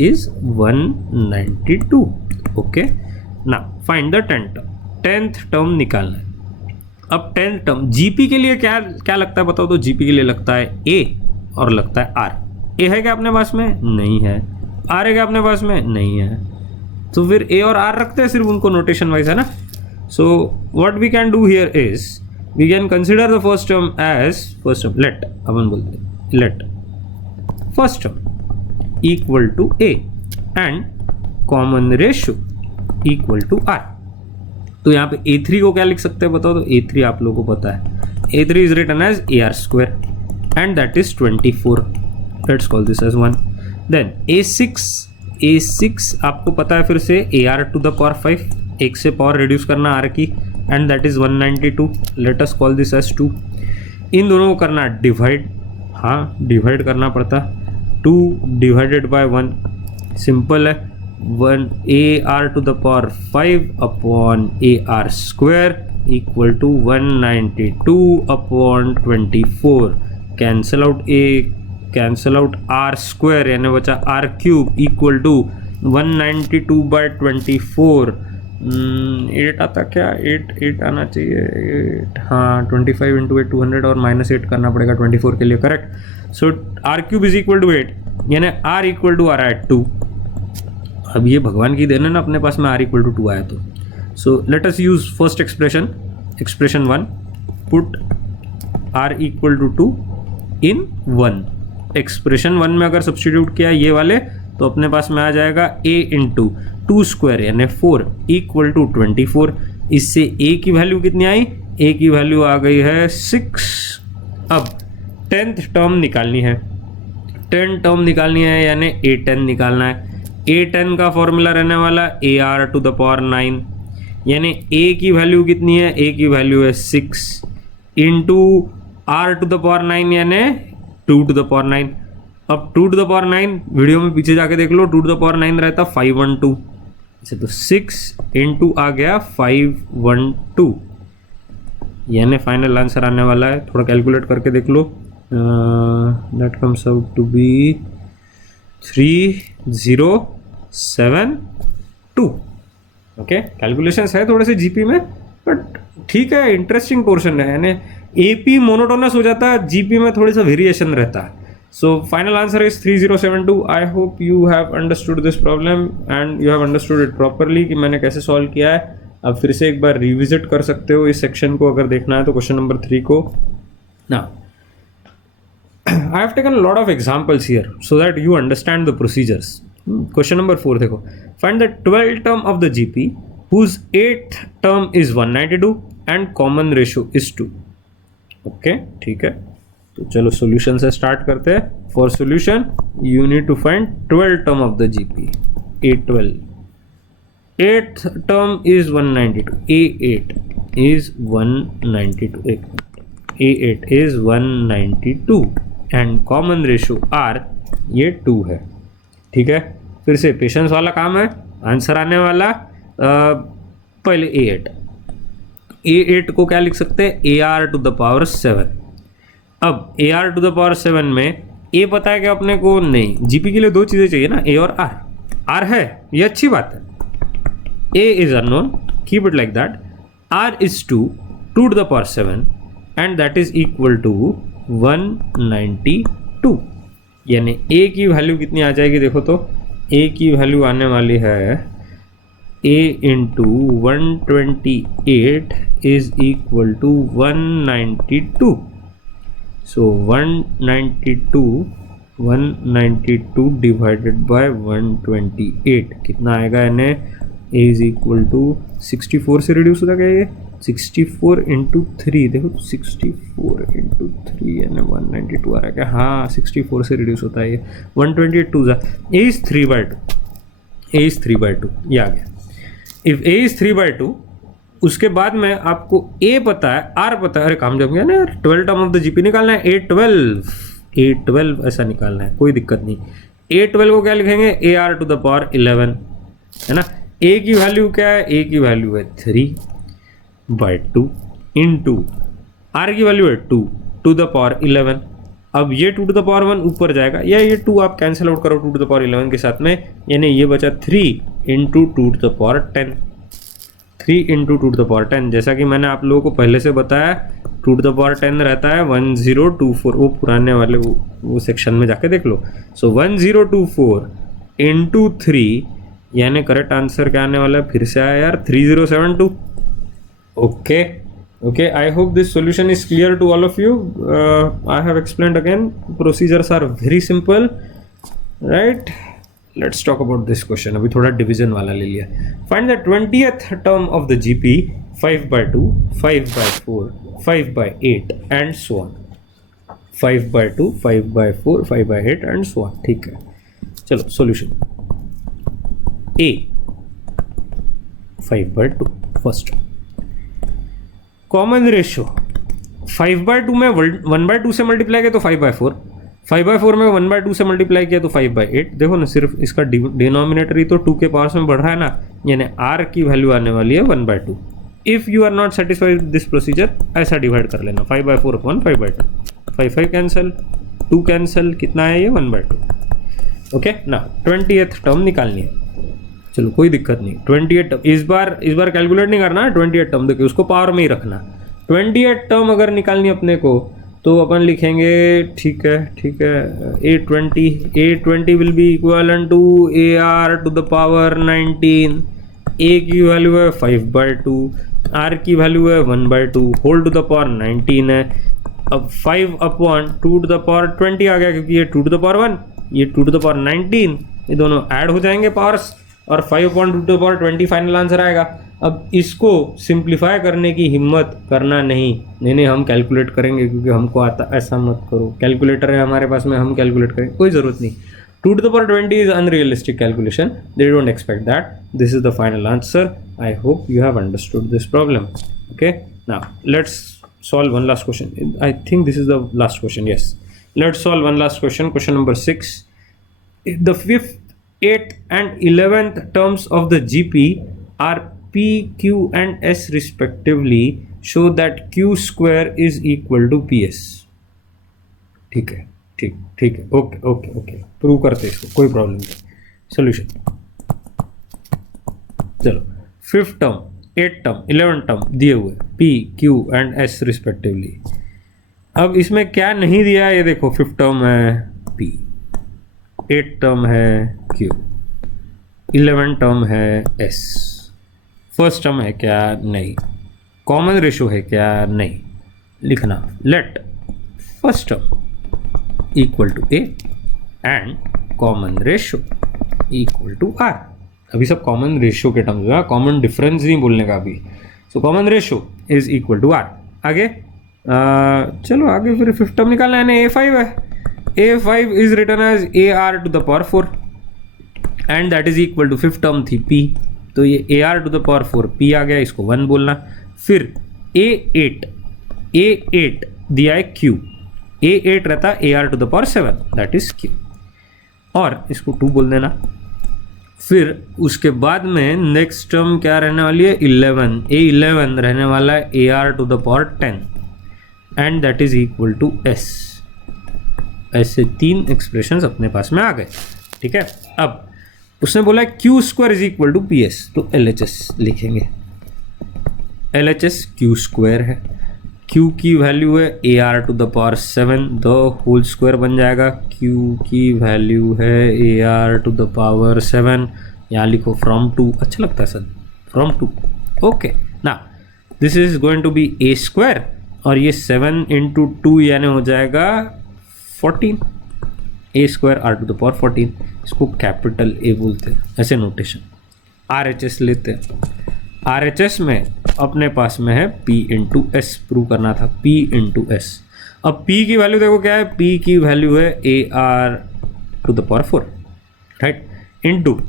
इज 192. ओके. ना फाइंड द 10th टर्म निकालना है. अब 10th टर्म GP के लिए क्या क्या लगता है बताओ तो. GP के लिए लगता है A और लगता है R. A है क्या अपने पास में? नहीं है. R है क्या अपने पास में? नहीं है. तो फिर A और R रखते हैं, सिर्फ उनको नोटेशन वाइज है ना. So what we can do here is we can consider the first term as let अपन बोलते हैं let first term equal to A and common ratio equal to R. तो यहाँ पे A3 को क्या लिख सकते हैं बताओ तो. A3 आप लोगों को पता है. A3 is written as AR square and that is 24. Let's call this as 1. देन A6 आपको पता है फिर से AR टू द पावर 5, एक से पावर रिड्यूस करना R की and that is 192. Let us call this as 2. इन दोनों को करना डिवाइड. हाँ डिवाइड करना पड़ता. 2 डिवाइडेड बाय 1 सिंपल है. 1 AR to the power 5 upon AR square equal to 192 upon 24. Cancel out A, cancel out R square यानी बचा R cube equal to 192 by 24. 8 आता क्या? 8 आना चाहिए. 8 हाँ 25 इंटू 8 200 और -8 करना पड़ेगा 24 के लिए. Correct. So R cube is equal to 8 यानी R इक्वल टू आ रहा है 2. अब ये भगवान की देन है ना, अपने पास में R इक्वल टू 2 आया तो. So let us use first expression 1. Put R equal to 2 in 1. Expression 1 में अगर सब्स्टिट्यूट किया ये वाले तो अपने पास में आ जाएगा A इंटू 2 स्क्वायर यानी 4 इक्वल टू 24. इससे A की वैल्यू कितनी आई? A की वैल्यू आ गई है 6. अब 10th टर्म निकालनी है. 10 टर्म निकालनी है यानी A10 निकालना है. A10 का फॉर्मूला रहने वाला AR टू द पावर 9 यानी A की वैल्यू कितनी है? A की वैल्यू है 6 into R to the power 9 यानी 2 टू द पावर 9. अब 2 टू द पावर 9 वीडियो में पीछे जाके देख लो. 2 टू द पावर 9 रहता 512. अच्छा तो 6 इंटू आ गया 512 यानी फाइनल आंसर आने वाला है. थोड़ा कैलकुलेट करके देख लो. That comes out to be 3072. Okay. Calculations है थोड़े से जीपी में बट ठीक है, इंटरेस्टिंग पोर्शन है. यानी एपी मोनोटोनस हो जाता है, जीपी में थोड़ी सा वेरिएशन रहता है. So final answer is 3072. I hope you have understood this problem and you have understood it properly कि मैंने कैसे सॉल्व किया है. अब फिर से एक बार रिविजिट कर सकते हो इस सेक्शन को अगर देखना है तो, क्वेश्चन नंबर 3 को. ना I have taken a lot of examples here so that you understand the procedures. Question number 4 देखो. Find the 12th term of the GP whose 8th term is 192 and common ratio is 2. Okay, ठीक है. तो चलो solution से start करते हैं. For solution you need to find 12th term of the GP. A12. 8th term is 192. A8 is 192. A8 is 192 and common ratio R ये 2 है. ठीक है. फिर से पेशेंस वाला काम है. आंसर आने वाला पहले A8 को क्या लिख सकते हैं? AR to the power 7. अब AR टू द पावर 7 में A पता है कि अपने को नहीं. GP के लिए 2 चीज़ें चाहिए ना, A और R. R है, ये अच्छी बात है. A is unknown, keep it like that. R is 2 to the power 7 and that is equal to 192 यानी A की वैल्यू कितनी आ जाएगी देखो तो. A की वैल्यू आने वाली है A into 128 is equal to 192. So 192 divided by 128 कितना आएगा? यानी A इज इक्वल टू 64 से रिड्यूस हो जाएगा ये 64 इंटू 3, देखो 64 इंटू 3 यानी 192 आ रहा है क्या? हाँ 64 से रिड्यूस होता है ये 128 टू ज़ा ए इज़ 3/2, ए इज़ 3/2 ये आ गया। इफ़ ए इज़ 3/2 उसके बाद में आपको ए पता है, आर पता है, अरे काम जम गया ना यार। 12 टर्म ऑफ द जीपी निकालना है, A12 ऐसा निकालना है, कोई दिक्कत नहीं। A12 को क्या लिखेंगे? AR⁻11 है ना। ए की वैल्यू क्या है? ए की वैल्यू है 3/2 इंटू आर की वैल्यू है 2 टू द पावर 11। अब ये 2 टू द पावर 1 ऊपर जाएगा, या ये 2 आप कैंसिल आउट करो 2 टू द पावर 11 के साथ में, यानी ये बचा 3 into 2 to the power 10। 3 into 2 to the power 10, जैसा कि मैंने आप लोगों को पहले से बताया 2 टू द पावर 10 रहता है 1024, वो पुराने वाले वो सेक्शन में जाके देख लो। सो 1024 इंटू 3 यानी करेक्ट आंसर क्या आने वाला है? फिर से आया यार 3072। Okay, I hope this solution is clear to all of you. I have explained again, procedures are very simple, right? Let's talk about this question. अभी थोड़ा डिवीजन वाला ले लिया। Find the 20th term of the GP 5/2, 5/4, 5/8 and so on. 5/2, 5/4, 5/8 and so on. ठीक है, चलो solution A 5/2 first. Common ratio 5/2 में 1/2 से मल्टीप्लाई किया तो 5/4, 5/4 में 1/2 से मल्टीप्लाई किया तो 5/8। देखो ना, सिर्फ इसका डिनोमिनेटर ही तो 2 के पावर में बढ़ रहा है ना, यानी r की वैल्यू आने वाली है 1/2। If you are not satisfied with this procedure, ऐसा डिवाइड कर लेना 5/4 अपॉन 5/2, 5 कैंसिल, 2 कैंसिल, कितना है ये 1/2। ओके ना, 20th टर्म निकालनी है। चलो कोई दिक्कत नहीं, 28 टर्म इस बार कैलकुलेट नहीं करना, 28 टर्म देखिए उसको पावर में ही रखना। 28 टर्म अगर निकालनी अपने को तो अपन लिखेंगे, ठीक है A20 will be equal to AR⁻19। A की वैल्यू है 5/2, आर की वैल्यू है 1/2, होल टू द पावर 19 है। अब 5 अपॉन 2 टू द पावर 20 आ गया, क्योंकि ये 2 टू द पावर 1, ये 2 टू द पावर 19, ये दोनों ऐड हो जाएंगे पावर्स, और 5 upon 2 to the power 20 final answer आएगा। अब इसको सिंप्लीफाई करने की हिम्मत करना नहीं, हम कैलकुलेट करेंगे, क्योंकि हमको आता, ऐसा मत करो, कैलकुलेटर है हमारे पास में, हम कैलकुलेट करेंगे, कोई ज़रूरत नहीं। 2 to the power 20 is unrealistic calculation, they don't expect that. This is the final answer. I hope you have understood this problem. Okay, now let's solve one last question. I think this is the last question. Yes, let's solve one last question. Question number 6. The 5th, 8th and 11th terms of the GP are P, Q and S respectively. Show that Q square is equal to PS. ठीक है, ठीक है, okay, prove करते इसको, कोई problem नहीं। Solution, चलो 5th term, 8th term, 11th term दिए हुए P, Q and S respectively. अब इसमें क्या नहीं दिया है ये देखो, 5th टर्म है P, 8th टर्म है Q, 11th टर्म है S, फर्स्ट टर्म है क्या? नहीं। कॉमन रेशो है क्या? नहीं। लिखना, let first term equal to A and common ratio equal to R। अभी सब कॉमन रेशियो के टर्म्स में, कॉमन डिफरेंस नहीं बोलने का अभी। So common ratio is equal to R. आगे चलो आगे फिर 5th टर्म निकालना है ना, A5 है। A5 is written as AR⁻4 and that is equal to 5th term थी P, तो ये AR⁻4 P आ गया, इसको 1 बोलना। फिर A8 दिया है Q, A8 रहता है AR⁻7 दैट इज Q, और इसको 2 बोल देना। फिर उसके बाद में नेक्स्ट टर्म क्या रहने वाली है? 11, A11 रहने वाला है AR⁻10 and that is equal to S। ऐसे 3 एक्सप्रेशंस अपने पास में आ गए, ठीक है। अब उसने बोला है Q square is equal to PS, तो LHS लिखेंगे। LHS Q स्क्वायर है, Q की वैल्यू है AR⁻7, द होल स्क्वायर बन जाएगा। Q की वैल्यू है AR⁻7, यहाँ लिखो फ्रॉम 2, अच्छा लगता है सर, फ्रॉम 2। ओके, ना this is going to be A square, और ये 7 इंटू 2 यानी हो जाएगा 14, A स्क्वायर R⁻14। इसको कैपिटल A बोलते हैं, ऐसे नोटेशन। RHS लेते हैं, RHS में अपने पास में है P इंटू एस, प्रूव करना था P इंटू एस। अब P की वैल्यू देखो क्या है, P की वैल्यू है AR to the power 4, right, into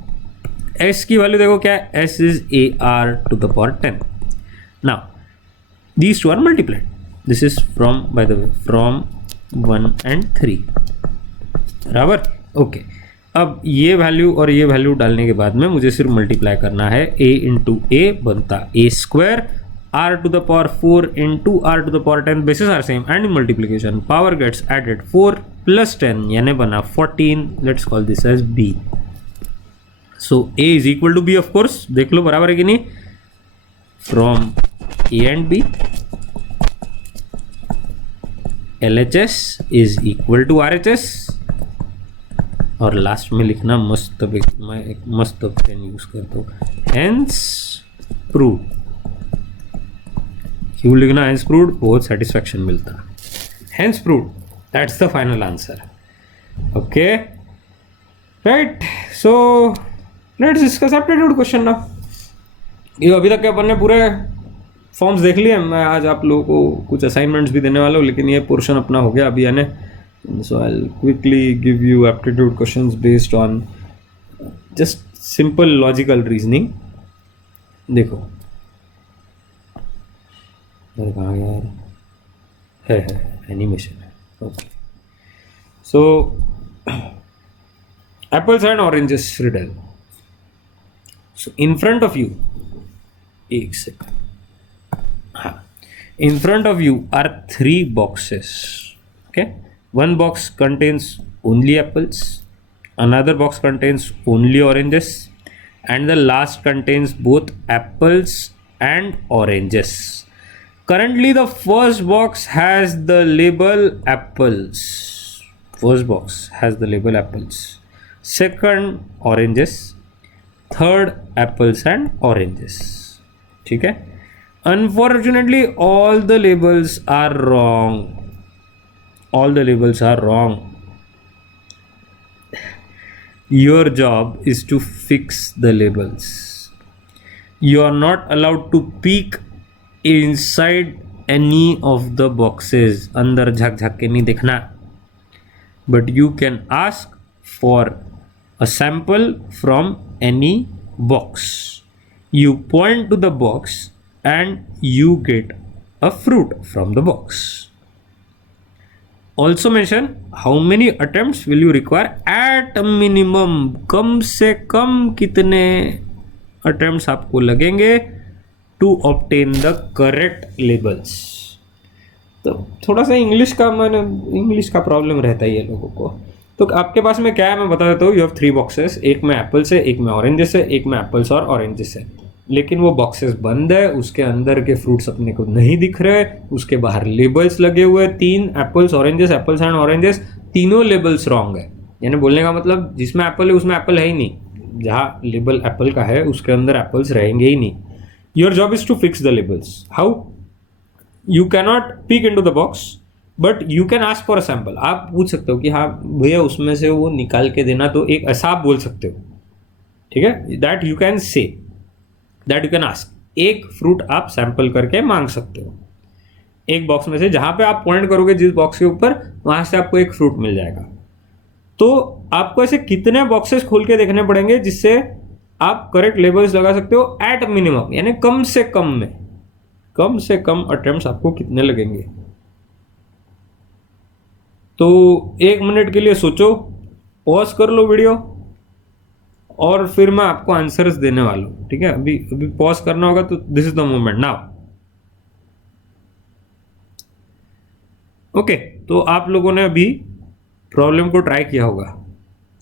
S की वैल्यू देखो क्या है, S is AR to the power 10। Now these two are multiplied, this is from, by the way, from 1 and 3, बराबर, ओके। अब ये वैल्यू और ये वैल्यू डालने के बाद में मुझे सिर्फ मल्टीप्लाई करना है, a इंटू ए बनता a square, r to the power 4 into r to the power 10, bases are same, and multiplication power gets added, 4 plus 10 यानी बना 14, let's call this as b। So a is equal to b, of course, देख लो बराबर है कि नहीं, from a and b, LHS is equal to RHS, और last में लिखना मस्त, मैं एक मस्त पेन यूज करता हूँ, हेंस प्रूव। क्यों लिखना हेंस प्रूव, बहुत सेटिस्फैक्शन मिलता है, hence prove, that's the final answer, okay, right. So let's discuss aptitude question now. ये अभी तक के अपन ने पूरे फॉर्म्स देख लिए, मैं आज आप लोगों को कुछ असाइनमेंट्स भी देने वाला हूँ, लेकिन ये पोर्शन अपना हो गया अभी, यानी so I will quickly give you aptitude questions based on just simple logical reasoning. देखो कहाँ गया यार, है एनिमेशन है, okay. So apples and oranges riddle. So in front of you, एक second, in front of you are 3 boxes, okay, one box contains only apples, another box contains only oranges, and the last contains both apples and oranges. Currently the first box has the label apples, first box has the label apples, second oranges, third apples and oranges, ठीक है। Unfortunately, all the labels are wrong. All the labels are wrong. Your job is to fix the labels. You are not allowed to peek inside any of the boxes. अंदर झक झक के नहीं देखना. But you can ask for a sample from any box. You point to the box and you get a fruit from the box. Also mention how many attempts will you require at a minimum. कम से कम कितने attempts आपको लगेंगे to obtain the correct labels. तो थोड़ा सा English का problem रहता है ये लोगों को। तो आपके पास में क्या है मैं बता देता हूँ। यू हैव 3 बॉक्सेस, एक में एप्पल्स है, एक में ऑरेंजेस है, एक में एप्पल्स और ऑरेंजेस है, लेकिन वो बॉक्सेस बंद है, उसके अंदर के फ्रूट्स अपने को नहीं दिख रहे, उसके बाहर लेबल्स लगे हुए 3 apples oranges, apples and oranges, तीनों लेबल्स रॉन्ग है। यानी बोलने का मतलब जिसमें एप्पल है उसमें एप्पल है ही नहीं, जहाँ लेबल एप्पल का है उसके अंदर एप्पल्स रहेंगे ही नहीं। Your job is to fix the labels. How? You cannot peek into the box but you can ask for a sample. आप पूछ सकते हो कि हाँ भैया उसमें से वो निकाल के देना, तो एक ऐसा आप बोल सकते हो, ठीक है, that you can say, that you can ask. एक फ्रूट आप सैंपल करके मांग सकते हो एक बॉक्स में से, जहां पे आप पॉइंट करोगे जिस बॉक्स के ऊपर, वहां से आपको एक फ्रूट मिल जाएगा। तो आपको ऐसे कितने बॉक्सेस खोल के देखने पड़ेंगे जिससे आप करेक्ट लेबल्स लगा सकते हो एट मिनिमम, यानी कम से कम में, कम से कम अटेम्प्ट्स आपको कितने लगेंगे। तो 1 मिनट के लिए सोचो, पॉज कर लो वीडियो, और फिर मैं आपको आंसर्स देने वाला हूं, ठीक है। अभी पॉज करना होगा, तो this is the moment now. Okay, तो आप लोगों ने अभी प्रॉब्लम को ट्राई किया होगा,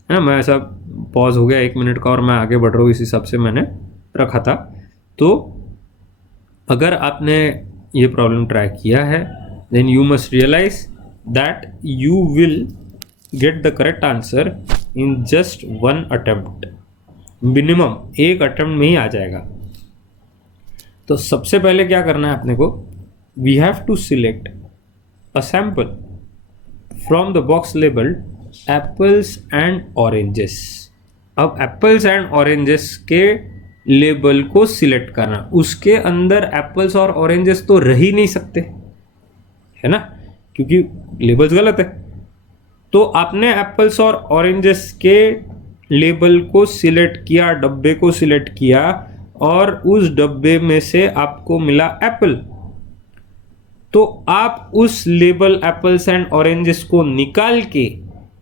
है ना। मैं ऐसा पॉज हो गया 1 मिनट का और मैं आगे बढ़ रहा हूँ, इस हिसाब से मैंने रखा था। तो अगर आपने ये प्रॉब्लम ट्राई किया है, then you must realise that you will get the correct answer in just 1 attempt. Minimum 1 attempt में ही आ जाएगा। तो सबसे पहले क्या करना है अपने को, we have to select a sample from the box labelled apples and oranges. अब एप्पल्स एंड ऑरेंजेस के लेबल को सिलेक्ट करना। उसके अंदर एप्पल्स और ऑरेंजेस तो रह ही नहीं सकते, है ना, क्योंकि लेबल्स गलत है। तो आपने एप्पल्स और ऑरेंजेस के लेबल को सिलेक्ट किया, डब्बे को सिलेक्ट किया, और उस डब्बे में से आपको मिला एप्पल। तो आप उस लेबल एप्पल्स एंड ऑरेंजेस को निकाल के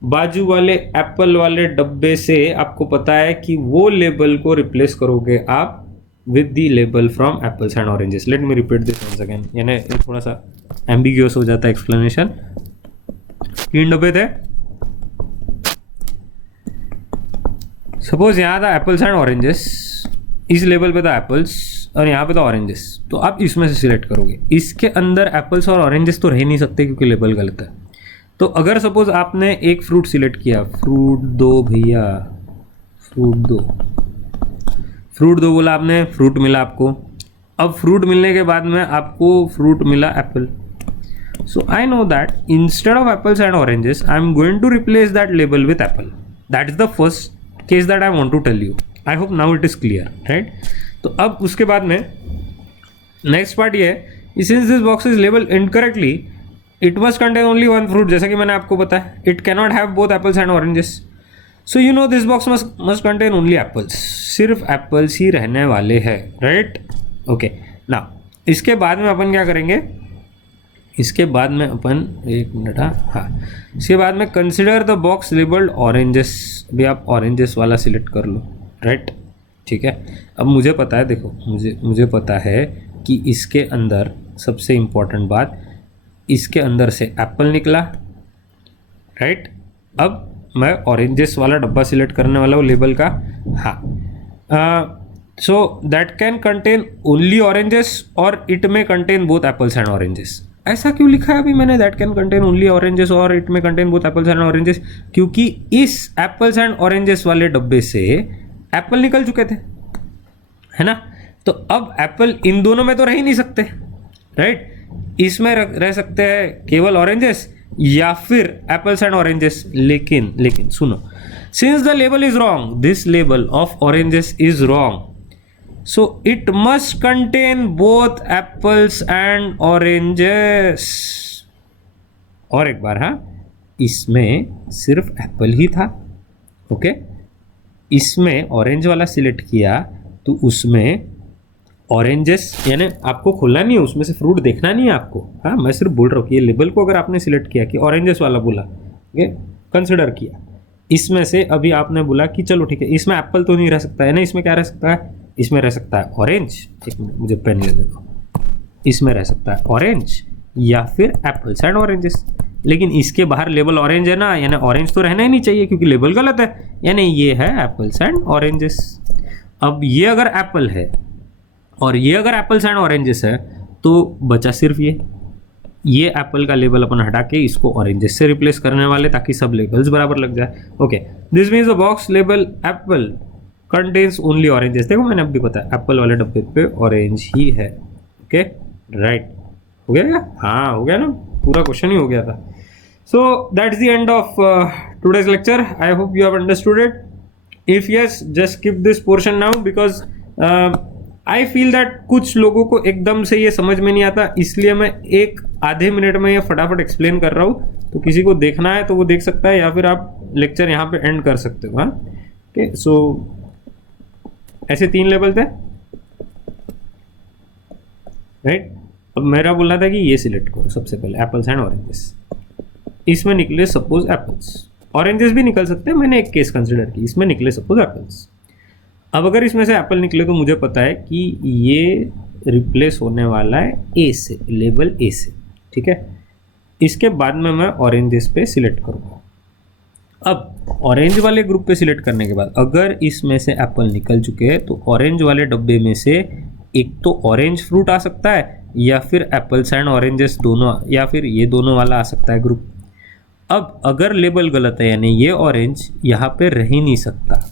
बाजू वाले एप्पल वाले डब्बे से, आपको पता है कि वो लेबल को रिप्लेस करोगे आप with the label from apples and oranges. Let me repeat this once again, यानी थोड़ा सा एम्बिग्यूअस हो जाता है एक्सप्लेनेशन। 3 डब्बे थे, सपोज यहाँ था एप्पल्स एंड ऑरेंजेस, इस लेबल पे था एप्पल्स और यहाँ पे था ऑरेंजेस। तो आप इसमें से सिलेक्ट करोगे। इसके अंदर एप्पल्स और ऑरेंजेस तो रह नहीं सकते क्योंकि लेबल गलत है। तो अगर सपोज आपने एक फ्रूट सिलेक्ट किया, फ्रूट दो भैया, फ्रूट दो, फ्रूट दो बोला आपने, फ्रूट मिला आपको। अब फ्रूट मिलने के बाद में आपको फ्रूट मिला apple. So I know that instead of apples and oranges I am going to replace that label with apple. That is the first case that I want to tell you. I hope now it is clear, right. तो अब उसके बाद में next part ये है, since this box is label incorrectly it must contain only one fruit, जैसा कि मैंने आपको बताया, it can not have both apples and oranges. So you know this box must contain only apples, सिर्फ apples ही रहने वाले हैं, राइट। ओके, नाउ इसके बाद में अपन क्या करेंगे, इसके बाद में अपन, एक मिनट, हाँ, इसके बाद में consider the box labelled oranges. भी आप ऑरेंजेस वाला सिलेक्ट कर लो, राइट, ठीक है। अब मुझे पता है, देखो मुझे पता है कि इसके अंदर सबसे इम्पोर्टेंट बात, इसके अंदर से एप्पल निकला, राइट। अब मैं ऑरेंजेस वाला डब्बा सिलेक्ट करने वाला हूँ लेबल का, हाँ। So that can contain only oranges और इट में contain both apples and oranges. ऐसा क्यों लिखा है अभी मैंने, that can contain only oranges और इट में contain both apples and oranges? क्योंकि इस एप्पल्स एंड ऑरेंजेस वाले डब्बे से एप्पल निकल चुके थे, है ना। तो अब एप्पल इन दोनों में तो रह ही नहीं सकते, राइट। इसमें रह सकते हैं केवल ऑरेंजेस या फिर एप्पल्स एंड ऑरेंजेस। लेकिन सुनो, since the label is wrong, this label of oranges is wrong, so it must contain both apples and oranges। और एक बार, हाँ, इसमें सिर्फ एप्पल ही था, ओके। इसमें ऑरेंज वाला सिलेक्ट किया तो उसमें ऑरेंजेस, यानी आपको खोलना नहीं है, उसमें से फ्रूट देखना नहीं है आपको, हाँ। मैं सिर्फ बोल रहा हूँ कि ये लेबल को अगर आपने सिलेक्ट किया कि ऑरेंजेस वाला बोला, ओके, कंसिडर किया, इसमें से अभी आपने बोला कि चलो ठीक है, इसमें एप्पल तो नहीं रह सकता है ना, इसमें क्या रह सकता है, इसमें रह सकता है ऑरेंज, एक मिनट मुझे पेन दे दो, इसमें रह सकता है ऑरेंज या फिर एप्पल्स एंड ऑरेंजेस। लेकिन इसके बाहर लेबल ऑरेंज है ना, यानी ऑरेंज तो रहना ही नहीं चाहिए क्योंकि लेबल गलत है, यानी ये है एप्पल्स एंड ऑरेंजेस। अब ये अगर एप्पल है और ये अगर एप्पल्स एंड ऑरेंजेस है तो बचा सिर्फ ये एप्पल का लेबल अपन हटा के इसको ऑरेंजेस से रिप्लेस करने वाले, ताकि सब लेबल्स बराबर लग जाए। Okay, this means the box label Apple contains only oranges. देखो मैंने अभी बताया एप्पल वाले डब्बे पे ऑरेंज ही है, ओके, राइट। हो गया क्या? हाँ, हो गया ना, पूरा क्वेश्चन ही हो गया था। So that's the end of today's lecture. I hope you have understood it. If yes, just skip this portion now because I feel that कुछ लोगों को एकदम से ये समझ में नहीं आता, इसलिए मैं एक आधे मिनट में ये फटाफट एक्सप्लेन कर रहा हूँ। तो किसी को देखना है तो वो देख सकता है, या फिर आप लेक्चर यहाँ पे एंड कर सकते हो, हाँ। ओके, सो ऐसे 3 लेवल थे, राइट। अब मेरा बोलना था कि ये सिलेक्ट करो सबसे पहले, एप्पल्स एंड ऑरेंजेस। इसमें निकले सपोज एप्पल्स, ऑरेंजेस भी निकल सकते हैं, मैंने एक केस कंसिडर की, इसमें निकले सपोज एप्पल्स। अब अगर इसमें से एप्पल निकले तो मुझे पता है कि ये रिप्लेस होने वाला है ए से, लेबल ए से, ठीक है। इसके बाद में मैं ऑरेंजेस पे सिलेक्ट करूँगा। अब ऑरेंज वाले ग्रुप पे सिलेक्ट करने के बाद अगर इसमें से एप्पल निकल चुके हैं तो ऑरेंज वाले डब्बे में से एक तो ऑरेंज फ्रूट आ सकता है, या फिर एप्पल्स एंड ऑरेंजेस दोनों, या फिर ये दोनों वाला आ सकता है ग्रुप। अब अगर लेबल गलत है, यानी ये ऑरेंज यहाँ पे रह ही नहीं सकता,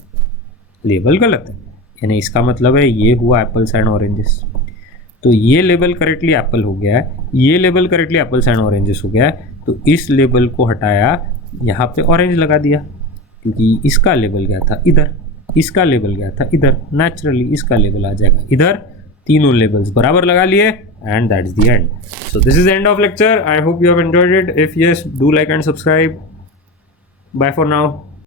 लेबल गलत है, यानी इसका मतलब है ये हुआ एप्पल्स एंड ऑरेंजेस। तो ये लेबल करेक्टली एप्पल हो गया है, ये label correctly apples and oranges हो गया है। तो इस लेबल को हटाया, यहाँ पे ऑरेंज लगा दिया, क्योंकि इसका लेबल गया था इधर, इसका लेबल गया था इधर, नेचुरली इसका लेबल आ जाएगा इधर। तीनों लेबल्स बराबर लगा लिए and that's the end. So this is end of lecture. I hope you have enjoyed it. If yes, do like and subscribe. Bye for now.